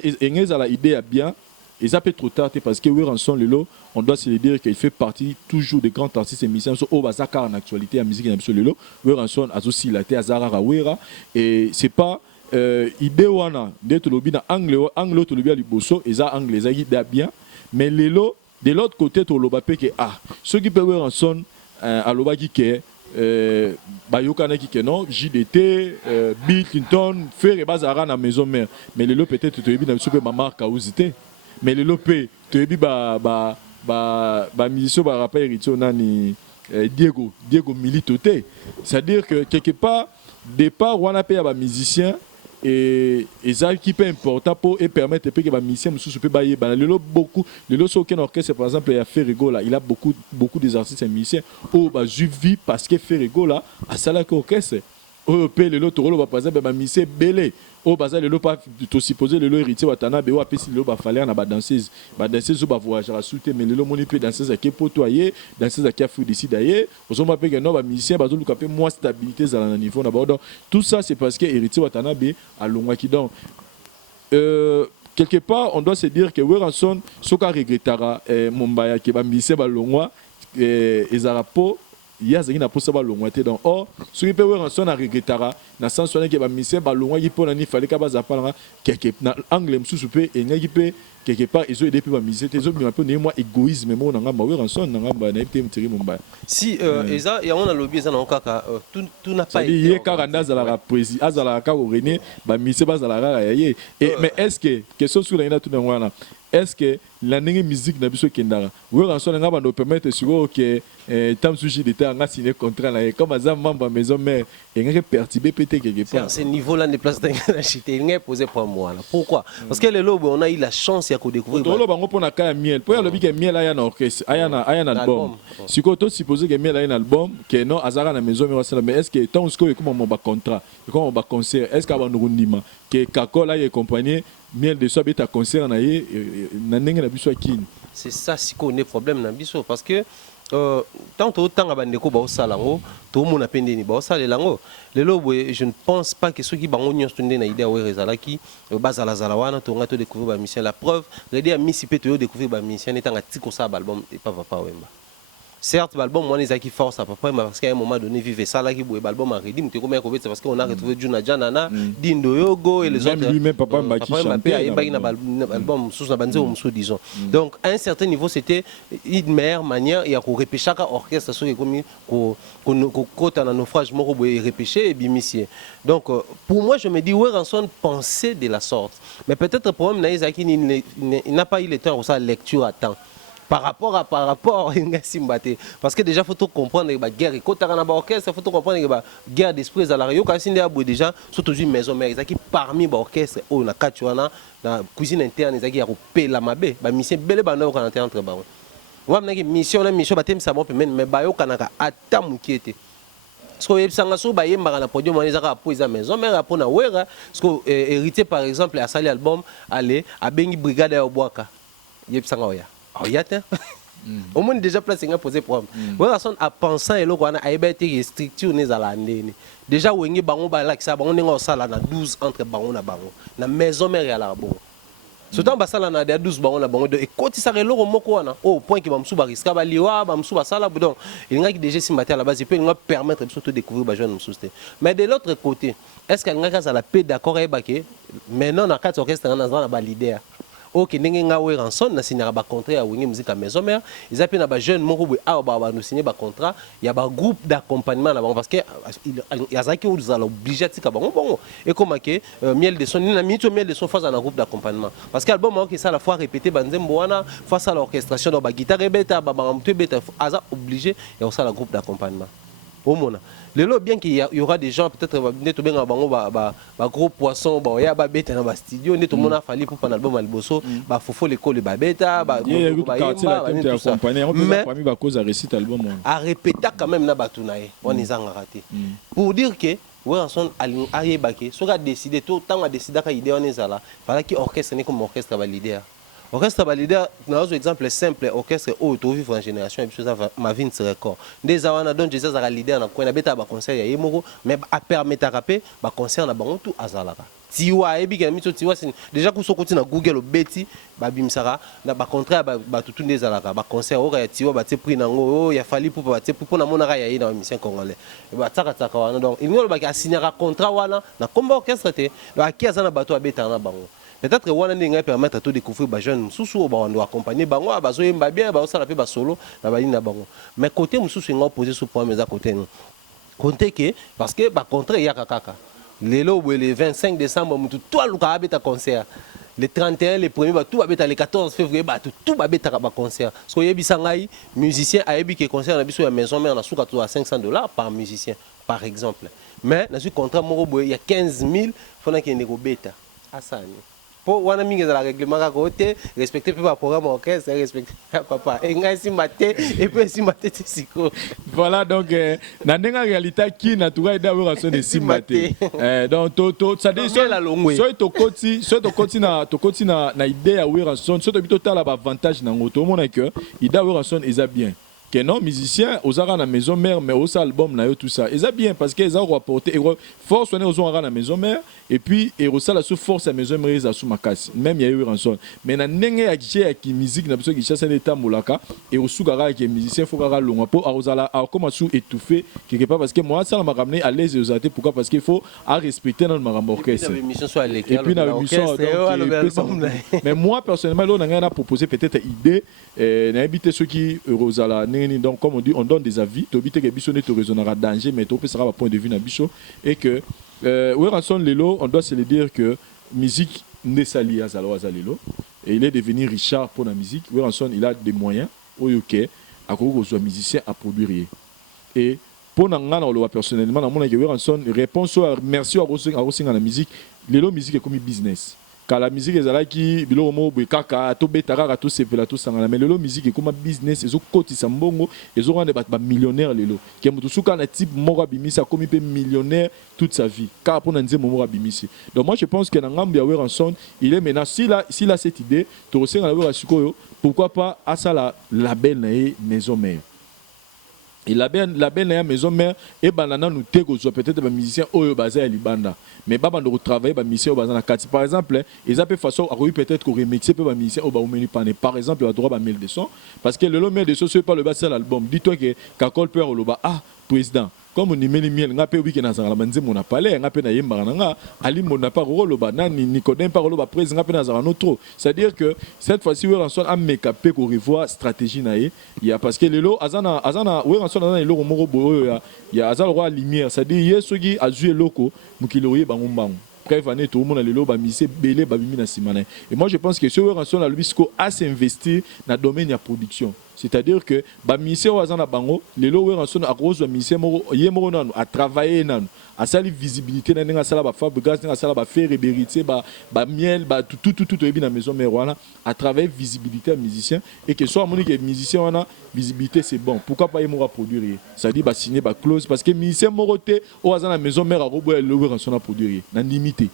l'idée à bien. Et ça peut être trop tard parce que Weranson Lelo, on doit se le dire qu'il fait partie toujours des grands artistes et musiciens. Au Bazaka en actualité, en musique et Lelo, Weranson a aussi la terre Azara Rawera. Et c'est pas idée wana d'être lobby dans anglo to lobby à Liboso, et ça anglais, ça idée bien. Mais Lelo, de l'autre côté, to lobapé que ceux qui peuvent Weranson à lobaki que Bayokana qui non, JDT, Bill Clinton, faire et Bazara dans la maison mère. Mais Lelo peut-être to lobby dans super maman kaouzité. Mais le lopé, tu es dit musicien rappel héritier nani Diego Militote. C'est-à-dire que quelque part départ on a payé à musicien et ça qui est important pour et permettre que les musiciens se peut bailler beaucoup le aucun orchestre par exemple il y a Ferrego là, il a beaucoup des artistes et musiciens au bah vie parce que Ferrego là à ça là orchestre au pays le lot par exemple ba musicien belé au bazar le lot pas tout supposé le lot héritier watana be wa pesi le lot ba fallait na ba danseuse ba voyageur souté mais le lot moni peut danseuse qui potoyer danseuse qui a fou d'ici d'ailleurs aux hommes pas que non ba musicien ba zo luka pe moins stabilité za na niveau na ba tout ça c'est parce que héritier watana be à longwa qui donc quelque part on doit se dire que Weranson soka regrettera Mombaya que ba musicien ba longwa ezarapo il y a des gens qui ont été donc or ceux qui peuvent en son à regrettera dans sens où que ba mission ba loin qui pour ni fallait que ba zapala quelque anglais sous peu et qui peut quelque part ils ont aidé pour ba mission ils ont un peu moi égoïsme moi on a ba en son on a ba na été me Mumbai si eza et on a lobby ça na okaka tout n'a pas été il karanda za la président azala ka René ba mission ba za la et mais est-ce que question sur la tout dans est-ce que la musique na biso kendara Weranson nga ba no permettre sur que tant sujet d'état a signé contrat là comme azam membre maison mère et nga perturber pété quelque part ce niveau là de place d'acheter il n'est posé pour moi là pourquoi parce que les lobes on a eu la chance ya ko découvrir to loba ngo pona ka miel pour le que miel aya na orchestre aya na album si ko to supposer que miel aya na album que non azara na maison mais est-ce que tant ce que comme mon ba contrat comme ba concert est-ce que ba ndima que Kakola et compagnie miel de soit ta concert na ye na ndenge na biso akini c'est ça si qu'on est problème na biso parce que tant autant abandeko ba osalango to mona pendeni ba osalango lelo je ne pense pas que ceux qui bango nyonso ndena idée wa rezalaki bazala zala wana to ngato découvrir ba mission la preuve ready a misi pe to découvrir ba mission etanga tiko sa album et pas papa wemba certes l'album moi les qui force à peu près parce qu'à un moment donné vivre ça là qui boue l'album a redim te comment c'est parce qu'on a retrouvé Juna Janana Dindo Yogo et les autres même lui-même papa Mbaki chantait album sous la banze ou disons donc à un certain niveau c'était une meilleure manière il y a qu'on répéter chaque orchestre sur comme qu'on côté un naufrage moko boue repêcher et bimissier donc pour moi je me dis Weranson pensait de la sorte mais peut-être le problème Naïzaki il n'a pas eu le temps pour sa lecture à temps par rapport parce que déjà faut tout comprendre que la guerre et quand on a orchestre faut tout comprendre que la guerre d'esprit à la radio quand c'est déjà surtout une maison mère qui parmi l'orchestre ou na katuana na cuisine interne qui a coupé la mabe ba mission belle bande quand on entre ba on a une mission batem ça mais ba yo kanaka ata mukiete parce que sanga so ba yemba na podium on ezaka poiza maison mère pour na wera parce que héritier par exemple a sali album aller a bengi brigade ya Obwaka yebsanga oya au moins déjà placé un posé problème Weranson a pensé et l'autre a été structure n'est à la déjà où est bango ba là ça bango n'est sala na 12 entre bango na bango na maison mère à la bon surtout ba sala na 12 bango na bango et quand ça reloro moko wana au point que ba msuba riska ba liwa ba msuba sala donc il y a déjà si matin à la base il peut nous permettre de surtout découvrir ba jeune msuste mais de l'autre côté est-ce qu'il y a ça la paix d'accord et baké maintenant na quatre orchestre na ba leader ok ndenge nga Weranson na signer ba contrat ya wingi musique à maison mère ils appellent na ba jeune moko ba ba nous signer ba contrat il y a ba groupe d'accompagnement là parce que il y a ça qui vous a obligé tika bon et comme que miel de son na minute miel de son face à un groupe d'accompagnement parce que album qui ça la fois répété banzembo wana face à l'orchestration dans ba guitare beta ba mtu beta aza obligé et on ça le groupe d'accompagnement au mona lelo bien qu'il y aura des gens peut-être neto benga bango ba gros poisson ba ya ba beta na ba studio neto mona fali pour un album alboso ba fofo l'école ba beta ba mais parmi ba cause à récite album a répéter quand même na batunaye on les a raté pour dire que Weranson a yebake so ga décider tout temps a décider ka idée on est là fallait que orchestre n'est comme orchestre ba leader orchestre ba leader na un exemple simple orchestre auto vivre en génération et chose ma vie se record des awana donc Jesus a leader na ko na beta ba concert ya yemoko mais a permettre rapper ba concert na bango tout azalaka tiwa ebi ke mito tiwa déjà ku sokoti na Google obeti ba bimsaka na ba contrat ba tutu des alaka ba concert o ya tiwa ba te prix nango ya fali pour ba te pour na monaka ya na musicien congolais ba tsaka wana donc il ngolo ba ka signer contrat wana na combat orchestre te ba ki azana bato abeta na bango. Peut-être que on a permettre à tout découvrir les jeunes sous on doit accompagner bango bazo yemba bien ba osala pe ba solo na ba na bango mais côté mususu nga poser ce point mais à côté nous compter que parce que ba contrat ya kaka le 25 décembre mutu toi luka abeta concert le 31 le premier ba tout abeta le 14 février ba tout abeta ba concert parce que yebisa ngai musicien a yebi que concert na biso ya maison mère na suka to à $500 par musicien par exemple mais na su contrat moko boy il y a 15 000 fona ki ndeko beta asani pour wana mingi za règlement ka côté respecter pe ba programme orchestre respecter papa et ngai si maté et puis si maté siko voilà donc na ndenga réalité qui na tuka ida wera so de si maté donc to ça dit so to koti na idée ya wera son so to bito tala ba avantage na ngoto mona que ida wera son eza bien que non musicien aux ara na maison mère mais au album na yo tout ça et ça bien parce que ils ont rapporté force on est aux ara na maison mère et puis et au la sous force à maison mère za sous makasi même il y a eu rançon mais na ndenge ya qui musique na biso qui chasse l'état molaka et au sugara qui musicien faut gara longa pour ausala a comment sous étouffé quelque part parce que moi ça m'a ramené à l'aise aux athées pourquoi parce qu'il faut à respecter dans le orchestre et puis dans l'émission mais moi personnellement là on a proposé peut-être idée na habiter ceux qui ausala donc comme on dit on donne des avis to bité que biso ne to raisonnera danger mais to peut sera point de vue na biso et que Weranson Lelo on doit se le dire que musique ne s'allie à Zalelo et il est devenu Richard pour la musique. Weranson il a des moyens au UK à cause soit musicien à produire et pour nanga na lo personnellement na mona que Weranson réponse merci à la musique Lelo musique est comme business. Quand la musique est là qui bilo mo kaka to betara to sepela to sangana mais lelo musique comme business ezo kotisa mbongo ezo rendre ba millionnaire lelo ke mutu suka na type moko bimisa comme pe millionnaire toute sa vie car pour nanze mo bimisi donc moi je pense que na ngambi ya Weranson il est maintenant s'il a cette idée to resenga la sikoyo pourquoi pas à ça la label na maison mère. Et la belle maison mère et banana nous tego peut-être des musiciens oyo basé à Libanda mais baba de travailler ba musicien basé na kati par exemple ils appellent façon à peut-être qu'on remixer peu ba musicien au ba omeni pané par exemple à droit ba 1200 parce que le lot 1200 c'est pas le bas l'album dis-toi que Kakol peur le ba président comme on y met les miel ngapé wiki na zangala manze mon appelé ngapé na yemba nga ali mon pas rolo ba nani Nicodème pas rolo ba président ngapé na zangala trop c'est-à-dire que cette fois-ci Weranson a mécapé qu'on revoit stratégie na il y a parce que le lot azana Weranson azana le moko boyo ya azala roi lumière c'est-à-dire yesogi a joué loko mukiloye bangombango prévané tout le monde le ba misé belé ba bimi na simana et moi je pense que ce Weranson a l'obisco à s'investir dans domaine ya production. C'est-à-dire que ba misé wazana bango lelo Weranson a rose ba misé mo yemoro nanu a travailler nanu a sali visibilité na nga sala ba fabrication nga sala ba faire réberité ba miel ba tout ebi na maison mère wana à travers visibilité musicien et que soit monique musicien wana visibilité c'est bon pourquoi pas yemora produire ça dit ba signer ba clause parce que musicien moroté wazana maison mère a robo le Weranson a produire na limité.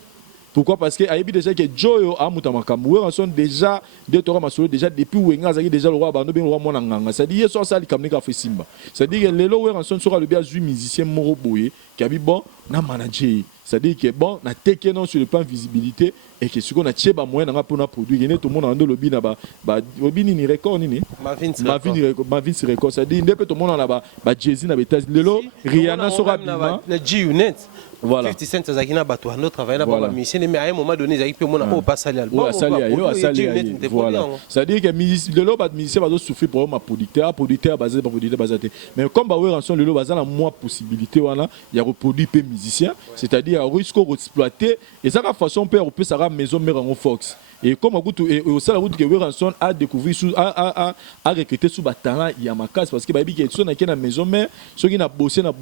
Pourquoi? Parce que Aïbi déjà que Joyo a mutamakambu Weranson déjà de Tora Masolo déjà depuis Wenga zaki déjà le roi bando bien le roi monanganga ça dit yeso ça li kamnika fait simba ça dit que lelo Weranson sera le bien musicien moro boye qui a dit bon na manager ça dit que bon na teke non sur le plan visibilité et que ce qu'on a tché ba moyen na pour na produire tout le monde ando lobby na ba lobby ni record ni Mavin record ça dit ndepé tout le monde na ba Jay-Z na beta lelo Rihanna sera bima na G-Unit voilà 50 Cent azakina bato ando travailler na ba musicien mais à un moment donné ils peut mona pas salir album voilà ça dit que lelo ba musicien va souffrir pour ma producteur basé mais comme ba Weranson lelo baza na moins possibilité wana il y a reproduit peu musicien c'est-à-dire à risque exploiter et ça la façon père peut ça maison mère en Fox et comme et aussi la route que Weranson a découvert a recruté sous talent il y a ma case parce que baby qui sont dans la maison mère ceux qui n'a bossé n'a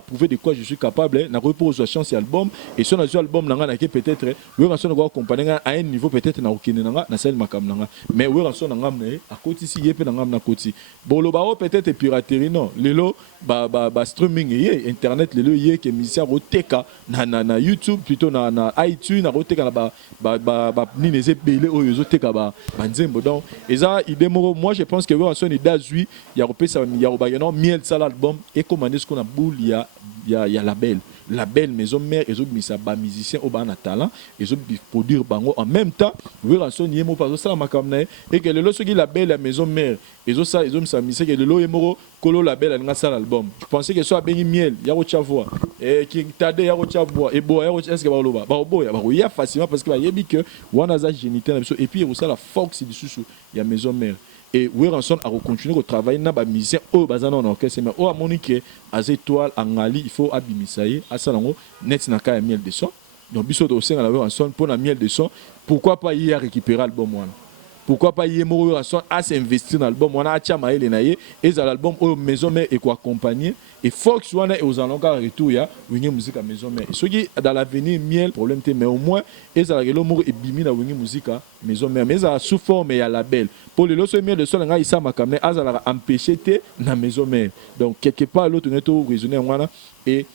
prouvé de quoi je suis capable n'a repose chance album et son album n'a peut-être Weranson va accompagner à un niveau peut-être na okine na celle makam na mais Weranson n'a à côté ici yé pe na côté bolobao peut-être piraterie non lelo ba streaming yé internet lelo yé que musicien roteka na YouTube plutôt na iTunes na roteka na ba nini eza belé oyo ezoteka ba nzembo. Donc eza idée moko, moi je pense que Wera son idée azui ya kopesa ya obageno miel sala album et commander ce qu'on a boule ya label maison mère et misa ba musicien au bana talent et produire bango en même temps Wera son yemo pas ça makamna et que le lo soki label la maison mère et ça misa misa que le lo yemo kolo label nga sala album. Je pensais que soit bengi miel ya rocha voix et qui tade ya rocha voix et bo ya rocha est-ce que ba loba ba bo ya facilement parce que ba yebi que wana za géniteur et puis il y a la fox du sous ya maison mère. Et Weranson a continué à travailler dans les musiciens au bazan en orchestre mais au Monique à étoile en Ali il faut abimisaye à Salongo net na ka miel de son donc biso do senga la Weranson pour la miel de son pourquoi pas y récupérer l'album wana pourquoi pas y mo Weranson à s'investir dans l'album wana a chama ele na ye et dans l'album au maison mère et quoi accompagner et Fox wana et aux allons car retour ya wingi musique à maison mère ce qui dans l'avenir miel problème mais au moins et ça le mot et bimi na wingi musique à maison mère mais ça sous forme ya label pour le loso miel de son nga isa makamne azala empêcher te na maison mère donc quelque part l'autre neto raisonner wana et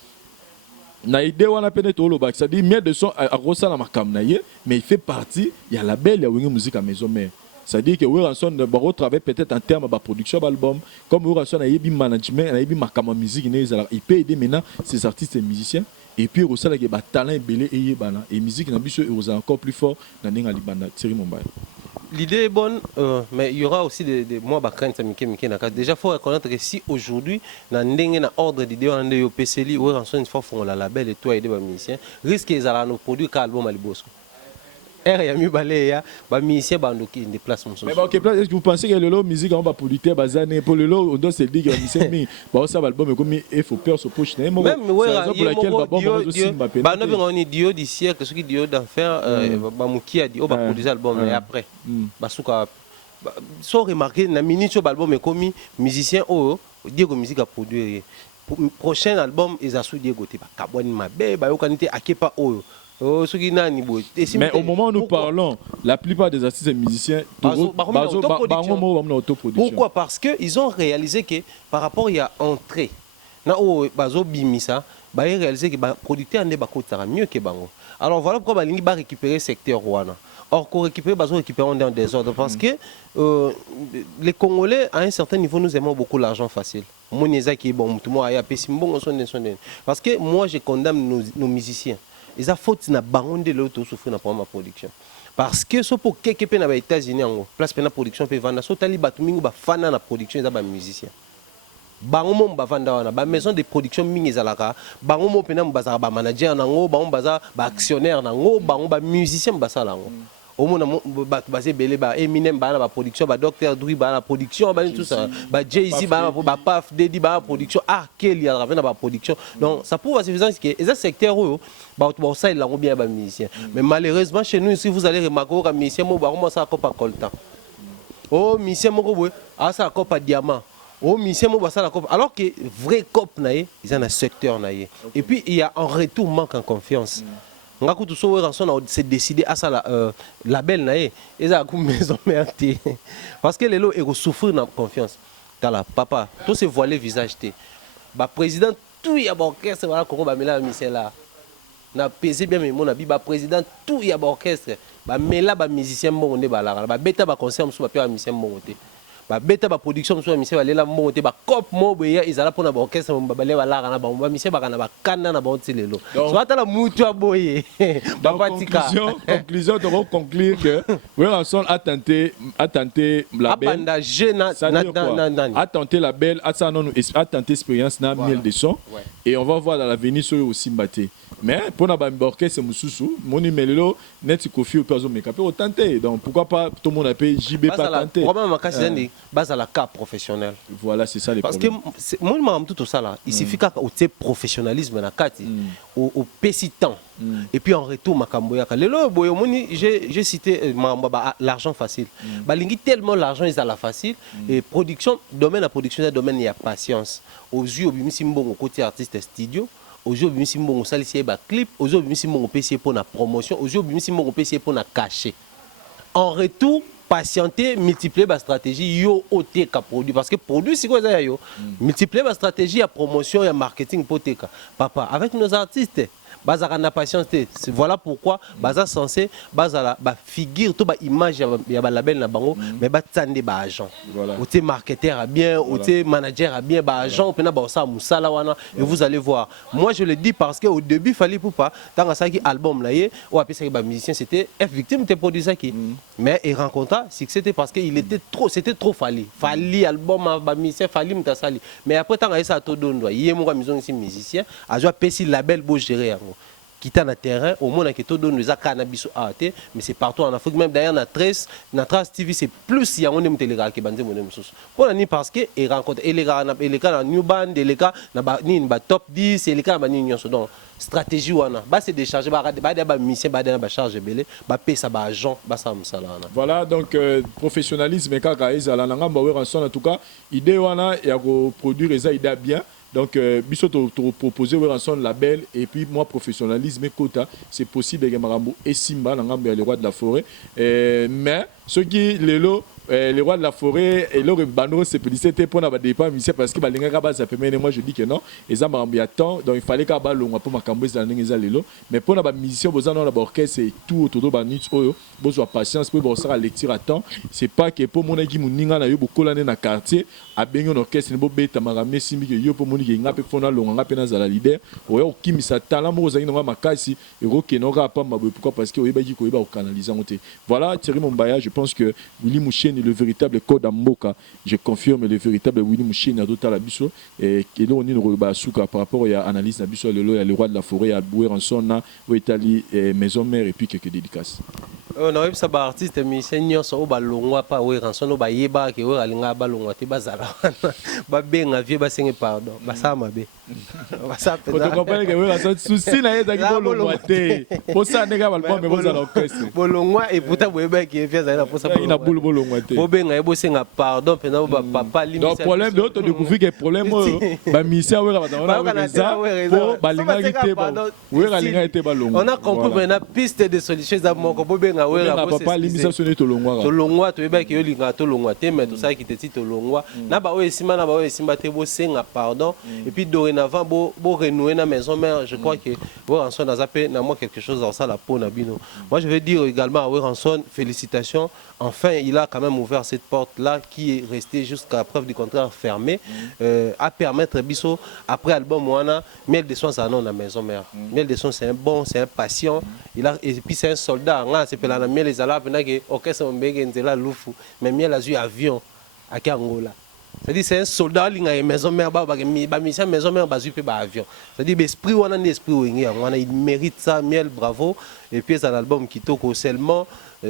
na idée wana pene to lo ba ça dit miel de son a rosala makamna ye mais il fait partie ya label ya wingi musique à maison mère. C'est-à-dire que Weranson va travailler peut-être en termes de production d'album, comme Weranson a eu management, a eu ma musique, il peut aider maintenant ces artistes et musiciens. Et puis aussi il y a talent belé et musique est encore plus fort dans les banda Thierry Mumbai. L'idée est bonne, mais il y aura aussi des mois craintes. Déjà, il faut reconnaître que si aujourd'hui, dans l'ordre d'idées, on a des PCLI, Weranson une fois font la label et toi aider les musiciens, risque qu'ils allaient nous produire qu'un album à l'Ibosco. Il y a mieux balé ya ba musicien bando qui déplace mon. Mais OK, est-ce que vous pensez que le lot musique on va producteur bazane pour le lot on doit se dire que musicien mais ba ça album comme il faut peur se poche même ouais pour laquelle ba no on est dio du siècle ce qui dio d'enfer ba muki a dit on va produire album et après ba souka sans remarquer na minute sur album mais comme musicien oh Diego musique à produire prochain album ils a sous Diego te ba kaboni mabe ba yo kanité akepa oh. Mais au moment où nous parlons, la plupart des artistes et musiciens pourquoi? Parce qu'ils ont réalisé que par rapport à l'entrée, ils ont réalisé que le producteur est mieux que Bango. Alors voilà pourquoi ils ont récupéré le secteur Rwanda. Or, pour récupérer, ils ont récupéré en désordre parce que les Congolais, à un certain niveau, nous aimons beaucoup l'argent facile. Parce que moi, je condamne nos musiciens. Ils ont faute na bangonde l'auto souffrir na pour ma production parce que so pour quelque peu na États-Unis en place pena production peut vendre so tali batumingu ba fana na production za ba musicien bango mo ba vanda wana ba maison de production mingi ezalaka bango mo pena mbazaka ba manager nango bango baza ba actionnaire nango bango ba musicien basala nango au monde basé belé ba Eminem ba na production ba Dr Dre ba na production ba tout ça ba Jay-Z ba Puff Daddy ba production Kelly a na ba production donc ça prouve à suffisance que les secteurs ba ça ils l'ont bien ba musicien mais malheureusement chez nous si vous allez remarquer que musicien mo ba commence à pas coltan oh musicien mo ko ça pas diamant oh musicien mo ba ça la cop alors que vrai cop na ils ont un secteur na et puis il y a en retour manque en confiance. C'est décidé à ça la belle naïe et ça a maison mère parce que les lots ils souffrent de confiance dans la papa tout se voilé visage té ba président tout y a orchestre voilà comment ba mela musicien là na pesé bien mais mon abi ba président tout y a orchestre ba mela ba musicien bon on est ba la ba beta ba concert sur ba musicien bon té ba beta ba production sur musicien ba lela mo té ba cop mo boya ils ala pour na ba orchestre ba bale ba la na ba musicien ba kana ba kana na ba lelo so atala mutu aboye ba patika conclusion de conclure que Weranson a tenté la belle a tenté la belle a tenté expérience na miel de son et on va voir dans l'avenir sur aussi Mbaté mais pour na ba orchestre mususu moni melelo net kofi au perso meka peut tenter donc pourquoi pas tout le monde a payé JB pas tenter problème makasi base à la cas professionnel voilà c'est ça les parce problèmes parce que moi tout ça là il suffit qu'au professionnalisme na kati au pécitant et puis en retour makambo yaka lelo boyo moni j'ai cité l'argent facile balingi tellement l'argent ils a la facile et production domaine la production domaine il y a patience aux yeux obimisi mbongo côté artiste studio aux yeux obimisi mbongo salisi ba clip aux yeux obimisi mbongo PC pour la promotion aux yeux obimisi mbongo PC pour la cacher en retour patienter multiplier la stratégie yo OT ka produit parce que produit c'est quoi ça yo multiplier la stratégie à promotion et à marketing pour TK papa avec nos artistes bazaka na patience te. Voilà pourquoi baza censé bazala ba figure to ba image ya ba label na bango mais ba tsande ba agent. Ou te marketeur a bien, ou te manager a bien, ba agent ou pena ba sa musala wana et vous allez voir. Moi je le dis parce que au début il fallait pour pas dans ça qui album là ou après ça ba musicien c'était victime te produisait qui mais il rencontra c'était parce que il était trop c'était trop fallait album ba musicien fallait mutasali mais après tant ça to dondo yé mo maison ici musicien a joué pesi label beau gérer yango quitter le terrain au monde qui tout donne les cannabis mais c'est partout en Afrique même d'ailleurs na Trace TV c'est plus il y a on aime téléga qui bande mon sous pour la ni parce que il rencontre et les gars na new band les gars na ba ni ba top 10 et les gars ba ni nyonso donc stratégie wana ba c'est décharger ba ba mission ba ba charge belé ba payer ça ba agent ba ça musala voilà donc professionnalisme kaka ezala na ngamba we en tout cas idée wana ya ko produire ça idée bien. Donc, biso to proposer un label et puis moi professionnalisme et quota c'est possible que Marambo et Simba le roi de la forêt mais ce qui les rois de la forêt et leur bandoro c'est publicité pour n'avoir des pas parce que balinga base ça permet moi je dis que non et ça Marambo attend donc il fallait qu'à balon pour ma cambo ça n'engeza lelo mais pour n'avoir musicien besoin dans l'orchestre c'est tout autour de banit oyo besoin patience pour bon ça lecture à temps c'est pas que pour mon équipe muninga na yo beaucoup l'année dans quartier a bien un orchestre nebo beta Marambo Simbi que yo pour mon équipe ngape fona longa pe na za la leader oyo kimisa talent mo zaki na makasi et roke no rapa mabwe pourquoi parce que oyo ba ki ko ba canaliser monter voilà Thierry Mombaya je pense que Willy Mouchen le véritable code Mboka je confirme le véritable Willy Mouchen à d'autres la biso et que là on est le basuka par rapport à analyse na biso le roi de la forêt à Bouer en sonna au Italie maison mère et puis quelques dédicaces on a eu ça ba artiste musicien so ba longwa pa we ranson no ba yeba ke we alinga ba longwa te bazala ba benga vie ba sengi pardon ba sa mabe ba sa pe tu comprends que we ranson souci na yeza ki bo longwa te pour ça nega ba mais bozala orchestre bo longwa et pourtant bo yeba ke vie za na pour ça ina boule bo longwa te bo benga bo senga pardon pe na ba papa limite donc problème de autre découvrir que problème ba musicien we ba na ça pour ba linga ki we linga te ba longwa on a compris maintenant piste de solutions za moko bo benga we na papa limisa sonné to longwa to yeba ke yo linga to longwa te mais tout ça qui te dit to longwa na ba oyo simba na ba oyo simba te bo senga pardon et puis dorénavant bo renouer na maison mère je crois que Ranson a zappé na moi quelque chose dans ça la peau na bino moi je veux dire également à Ranson félicitations enfin il a quand même ouvert cette porte là qui est restée jusqu'à preuve du contraire fermée à permettre biso après album wana Miel de Son ça non na maison mère Miel de Son c'est un bon c'est un patient il a et puis c'est un soldat c'est pe la Miel les ala pendant que orchestre mbenge nzela lufu mais Miel a eu avion à Angola c'est-à-dire c'est un soldat linga maison mère ba mission maison mère ba zupe ba avion c'est-à-dire l'esprit wana ni esprit wengi wana il mérite ça Miel bravo et puis c'est un album qui toko seulement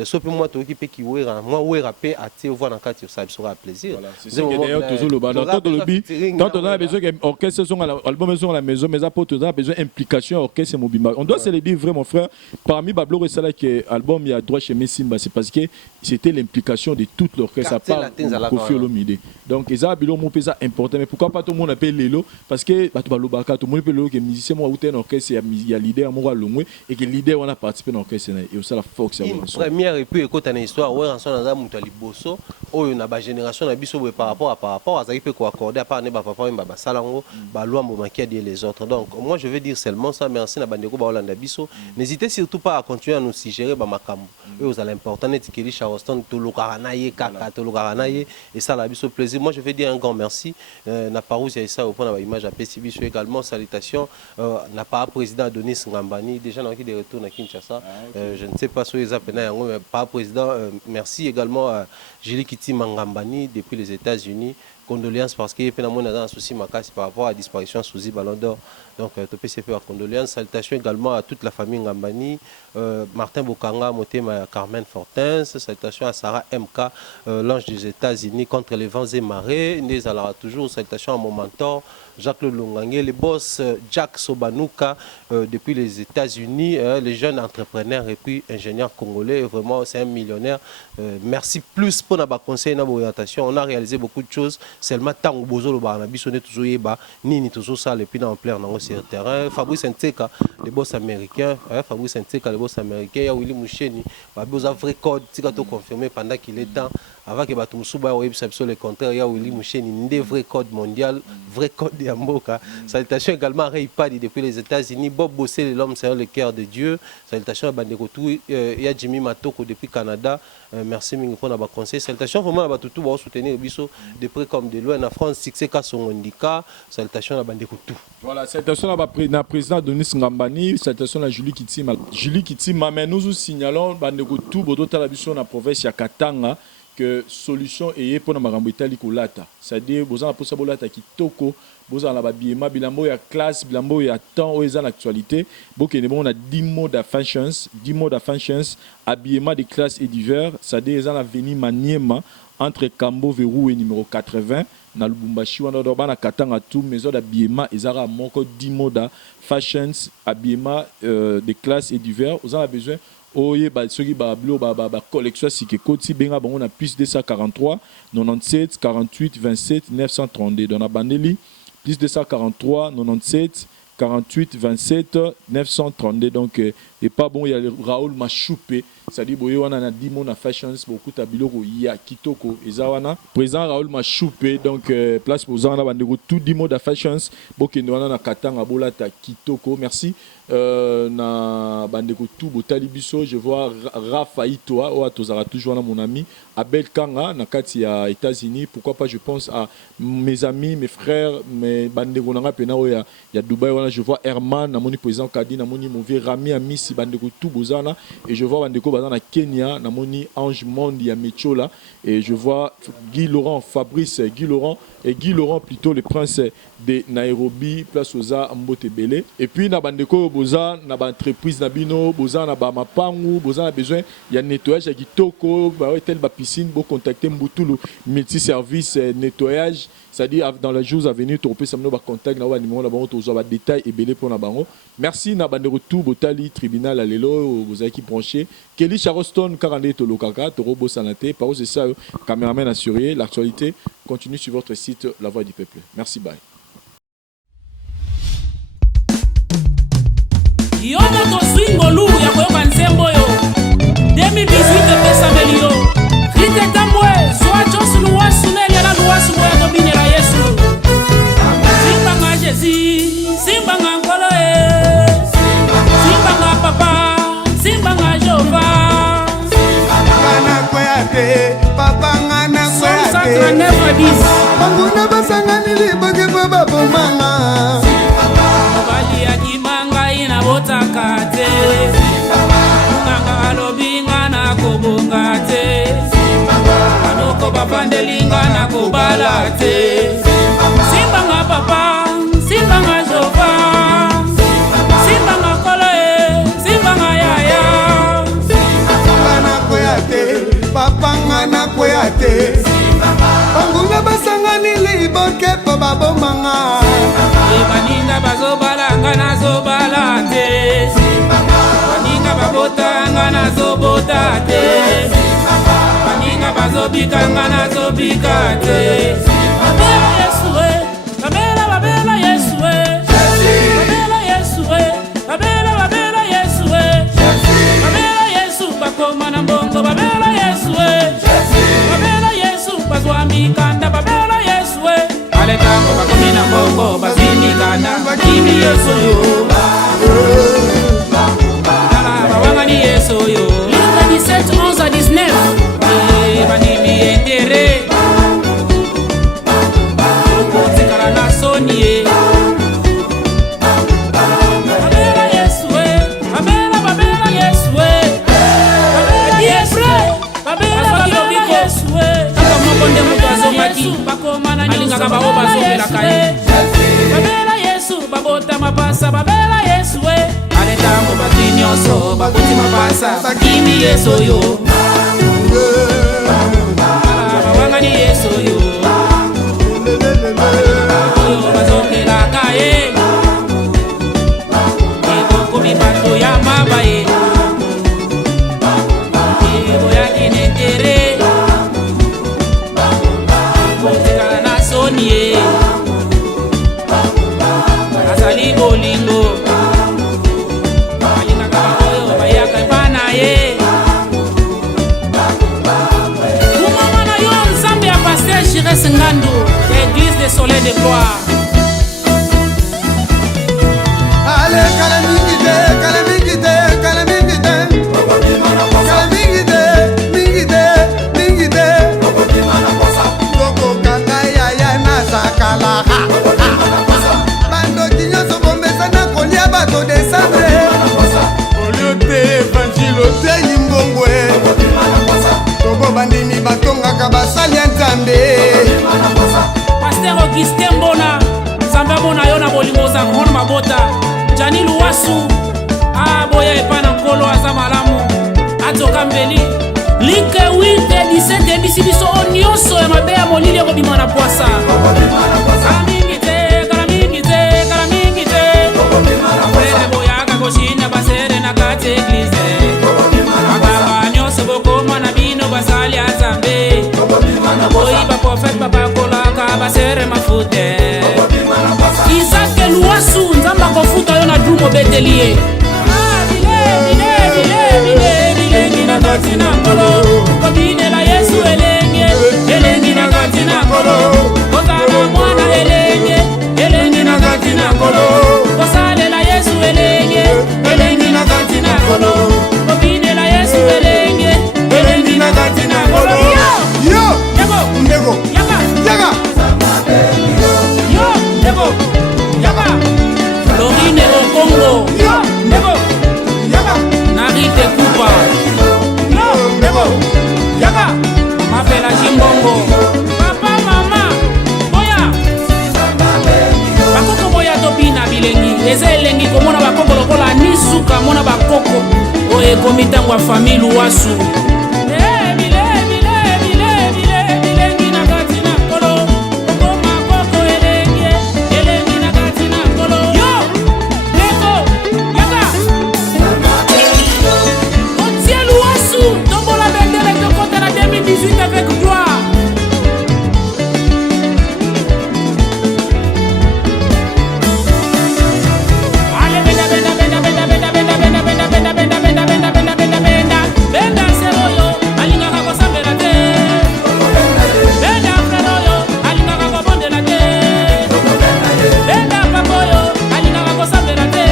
sauf moi to qui peut qui moi ouais rapper à te voir dans quatre ça sera plaisir voilà c'est d'ailleurs toujours le bas dans le bi quand on a besoin que orchestre son album son à la maison mais après on a besoin implication orchestre mobimba on doit se le dire vrai mon frère parmi Bablo et Sala que album il y a droit chez Messimba c'est parce que c'était l'implication de toute l'orchestre à part Kofi Olomide donc ça bilo mon pesa important mais pourquoi pas tout le monde appelle Lelo parce que ba to Lobaka tout le monde appelle Lelo que musicien moi ou un orchestre il y a leader moi longwe et que leader on a participé dans l'orchestre et ça la force et puis écoute une histoire ouais ranson na mutu liboso oyo na ba génération na biso par rapport à ça il peut ko accorder à part ne ba papa ba salango ba loi mo manquer dire les autres donc moi je veux dire seulement ça merci na bandeko ba Hollande biso n'hésitez surtout pas à continuer à nous suggérer ba makambo et vous allez important net que Charleston to lokaranaye kaka to lokaranaye et ça la biso plaisir moi je veux dire un grand merci na parousia et ça au point na ba image à PCB également salutations na pas président Adonis Ngambani déjà na qui de retour na Kinshasa je ne sais pas sur les appels mais pas président merci également à Julie Kiti Mangambani depuis les États-Unis condoléances parce qu'il y a un souci par rapport à la disparition de Souzy Ballon d'Or donc TPCP à condoléances salutations également à toute la famille Ngambani Martin Bokanga Motema Carmen Fortins salutations à Sarah MK l'ange des États-Unis contre les vents et marées Ndez alors toujours salutations à mon mentor Jacques Longangé, les boss Jack Sobanuka depuis les États-Unis, les jeunes entrepreneurs et puis ingénieurs congolais, vraiment c'est un millionnaire. Merci plus pour notre conseil, notre orientation. On a réalisé beaucoup de choses. Seulement tant que bozo le barnabi, on est toujours yeba, ni toujours ça et puis dans plein dans le terrain. Fabrice Nteka, les boss américains, Fabrice Nteka, les boss américains, il y a Willy Moucheni, Babosa vrai code, c'est tout confirmé pendant qu'il est temps. avant que Batumsuba ou sur le contraire, il y a Willy Moucheni, une vrai code mondial, vrai code de Amboka. Salutations également à Ray Paddy depuis les États-Unis, Bob Bossé, l'homme c'est le cœur de Dieu. Salutations à Bandekotou, il y a Jimmy Matoko depuis Canada. Merci Mingo pour notre conseil. Salutations vraiment à Batutu pour soutenir Bisso de près comme de loin en France, Sixé Kassongondika. Salutations à Bandekotou. Voilà, salutations à la présidente Denis Ngambani, salutations à Julie Kitima. Julie Kitima, mais nous signalons Bandekotou, Bodo Talabiso dans la province de Katanga. Que solution est pour makambo itali kolata, c'est-à-dire bozana posa bolata kitoko, bozana la biema bilambo ya classe, bilambo ya temps oza l'actualité, bokene bon on a 10 mots de fashions, 10 mots de fashions, habillement de classe et divers, c'est-à-dire ils ont venu Maniema entre Kambo Verrou et numéro 80 na Lubumbashi wana do bana katanga tout maison d'habillement ezara moko 10 mots de fashions, habillement de classe et divers, vous avez besoin oye ba soki ba blo ba collection sike koti benga bango na plus 243 97 48 27 932 dans la bandeli plus 243 97 48 27 932 donc et pas bon il y a Raoul Machoupé c'est-à-dire boye wana na dimo na fashions beaucoup ta biloko ya kitoko ezawana président Raoul Machoupé donc place pour zana bandeko tout dimo da fashions bokende wana na katanga bolata kitoko merci na bandeko tout botali biso je vois Rafa Itoa ou atozara toujours mon ami Abel Kanga na kati ya États-Unis pourquoi pas je pense à mes amis mes frères mes bandeko nanga pena o ya Dubaï wana je vois Herman na moni président Kadi na moni Mouvé Rami Amisi bandeko tout bozana et je vois bandeko bazana Kenya na moni Ange Monde ya Mechola et je vois Guy Laurent Fabrice Guy Laurent plutôt le prince de Nairobi place oza Mbote Belé et puis na bandeko boza na ba entreprise na bino boza na ba mapangu boza na besoin il y a nettoyage ya kitoko ba tel ba piscine bo contacter Mbutulu multi service nettoyage c'est-à-dire dans les jours à venir tu peux samno ba contact na ba numéro na bango to ba détail et belé pour na bango merci na bandeko tout botali tribunal à lelo boza qui branché Kelly Charleston 42 to lokaka to robo sanate par c'est ça caméraman assuré l'actualité continue sur votre site La Voix du Peuple merci bye. Yo moto swingo lu ya koyoka nsembo yo 2018 pesa melio rite tambwe soa josulu wasuneli na luwasu moya dobinela Yesu simba nga Jésus simba nga nkolo simba nga papa simba nga Jehova simba nga kwete papa nga na kwete banguna basangani liboke baba bomanga bali ya kimanga ina botakate nganga alobinga na kobongate anoko bapandelinga na kobalate simba nga papa simba nga Jehova simba nga kole simba nga yaya simba na kwete papa nga na kwete banguna basangani liboke baba bomanga baninga bazobalanga nazobala te baninga babotanga nazobota te baninga bazobikanga nazobika te babela Yesu babela Yesu babela Yesu babela Yesu babela Yesu bakoma na mbongo babela Yesu babela Yesu bazwami kanda babela Yesu ale tango bakomina mbongo bazini kanda bakimi Yesu yo bawanga ni Yesu yo Livre 17 11 à 19 banimi entere kotikala na soni babela Yesu babela Yesu babela Yesu babela Yesu kaka moko nde moto azongaki bakomana alingaka bao bazongela kani babela Yesu babota mapasa babela Yesu ale tango bati nyonso bakuti mapasa bakimi Yesu yo babangani Yesu yo oyo bazongela kaye ekokomi bato ya mabaye eboyaki netere kotikala na soni ye azali bolingo balingaka baoyo bayaka epa na ye kumama na Jani Luwasu aboya epana nkolo aza malamu atoka mbeli like 8 17 bisi biso onyoso ya mabe ya molili ya kobima na poasa kala mingi te kala mingi te kala mingi te frere boyaka koshinda basere na kati eglize bakaba nyonso bokoma na bino basali ya Nzambe boyiba profete babakolaka basere mafute Isaac Luwasu Nzamba kofuta yo na drumo betelie Elengi na kati na kolo Kobine la Yesu elengi na kati na kolo Kozala mwana elengi na kati na kolo Kosale la Yesu elengi na kati na kolo Kobine la Yesu elengi na kati na kolo Yo! Ndego! Yaga! Yo! Ndego! Yaga! Lorine au Congo! Yo! Ndego! Yaga! Narite Kupa! Yo! Ndego! Yaga! Mafela Jimbongo! Papa, mama! Boya! Bakoko boya topina bilengi! Eze elengi komona bakoko lokola nisuka mona bakoko! Oye komitangwa famille Luwasu! Avec gloire. Allez, benda, benda, benda, benda, benda, benda, benda, benda, benda, benda, benda, benda, benda, benda, benda, benda, seroyo, alinga kako sambela te. Benda freroyo, alinga kako bondela te. Benda papoyo, alinga kako sambela te.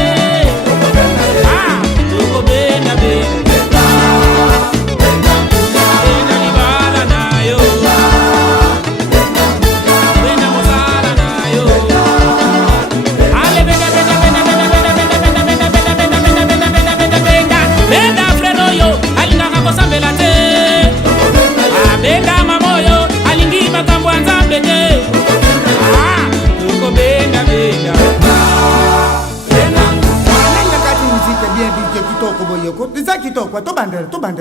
Ah, tuko benda, benda.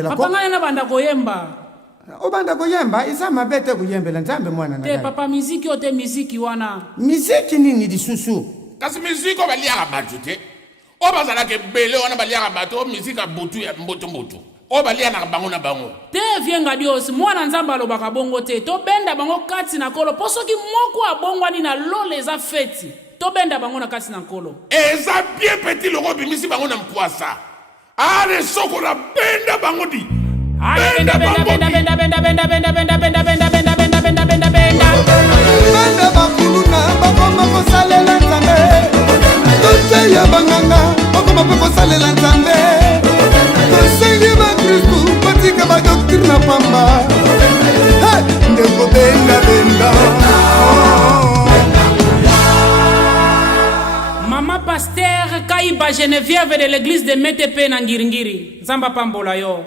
Papa na banda koyemba. Obanda koyemba isa mabete kuyembela Nzambe mwana na. Te papa miziki ote miziki wana. Miziki nini disusu? Kasi miziki obaliaka batu te. Obazala ke bele wana baliaka batu miziki butu ya mbutu. Obalia na bango na bango. Te vienga Dios mwana Nzamba alobaka bongo te. To benda bango kati na kolo. Posoki moko abongwani na lole za feti. To benda bango na kati na kolo. Eza bien petit loko bimisi bango na mkwasa. Ale soko la benda bango di. Benda benda benda benda benda benda benda benda benda benda benda benda benda benda benda. Benda bakuluna bakoma kosalela Nzambe. Tote ya banganga bakoma kosalela Nzambe. Tosengi ba Kristu patika ba doctrine pamba. Ndeko benda benda. Mama Pasteur Kaiba Geneviève de l'église de Metepe na Ngiringiri. Nzamba pambola yo.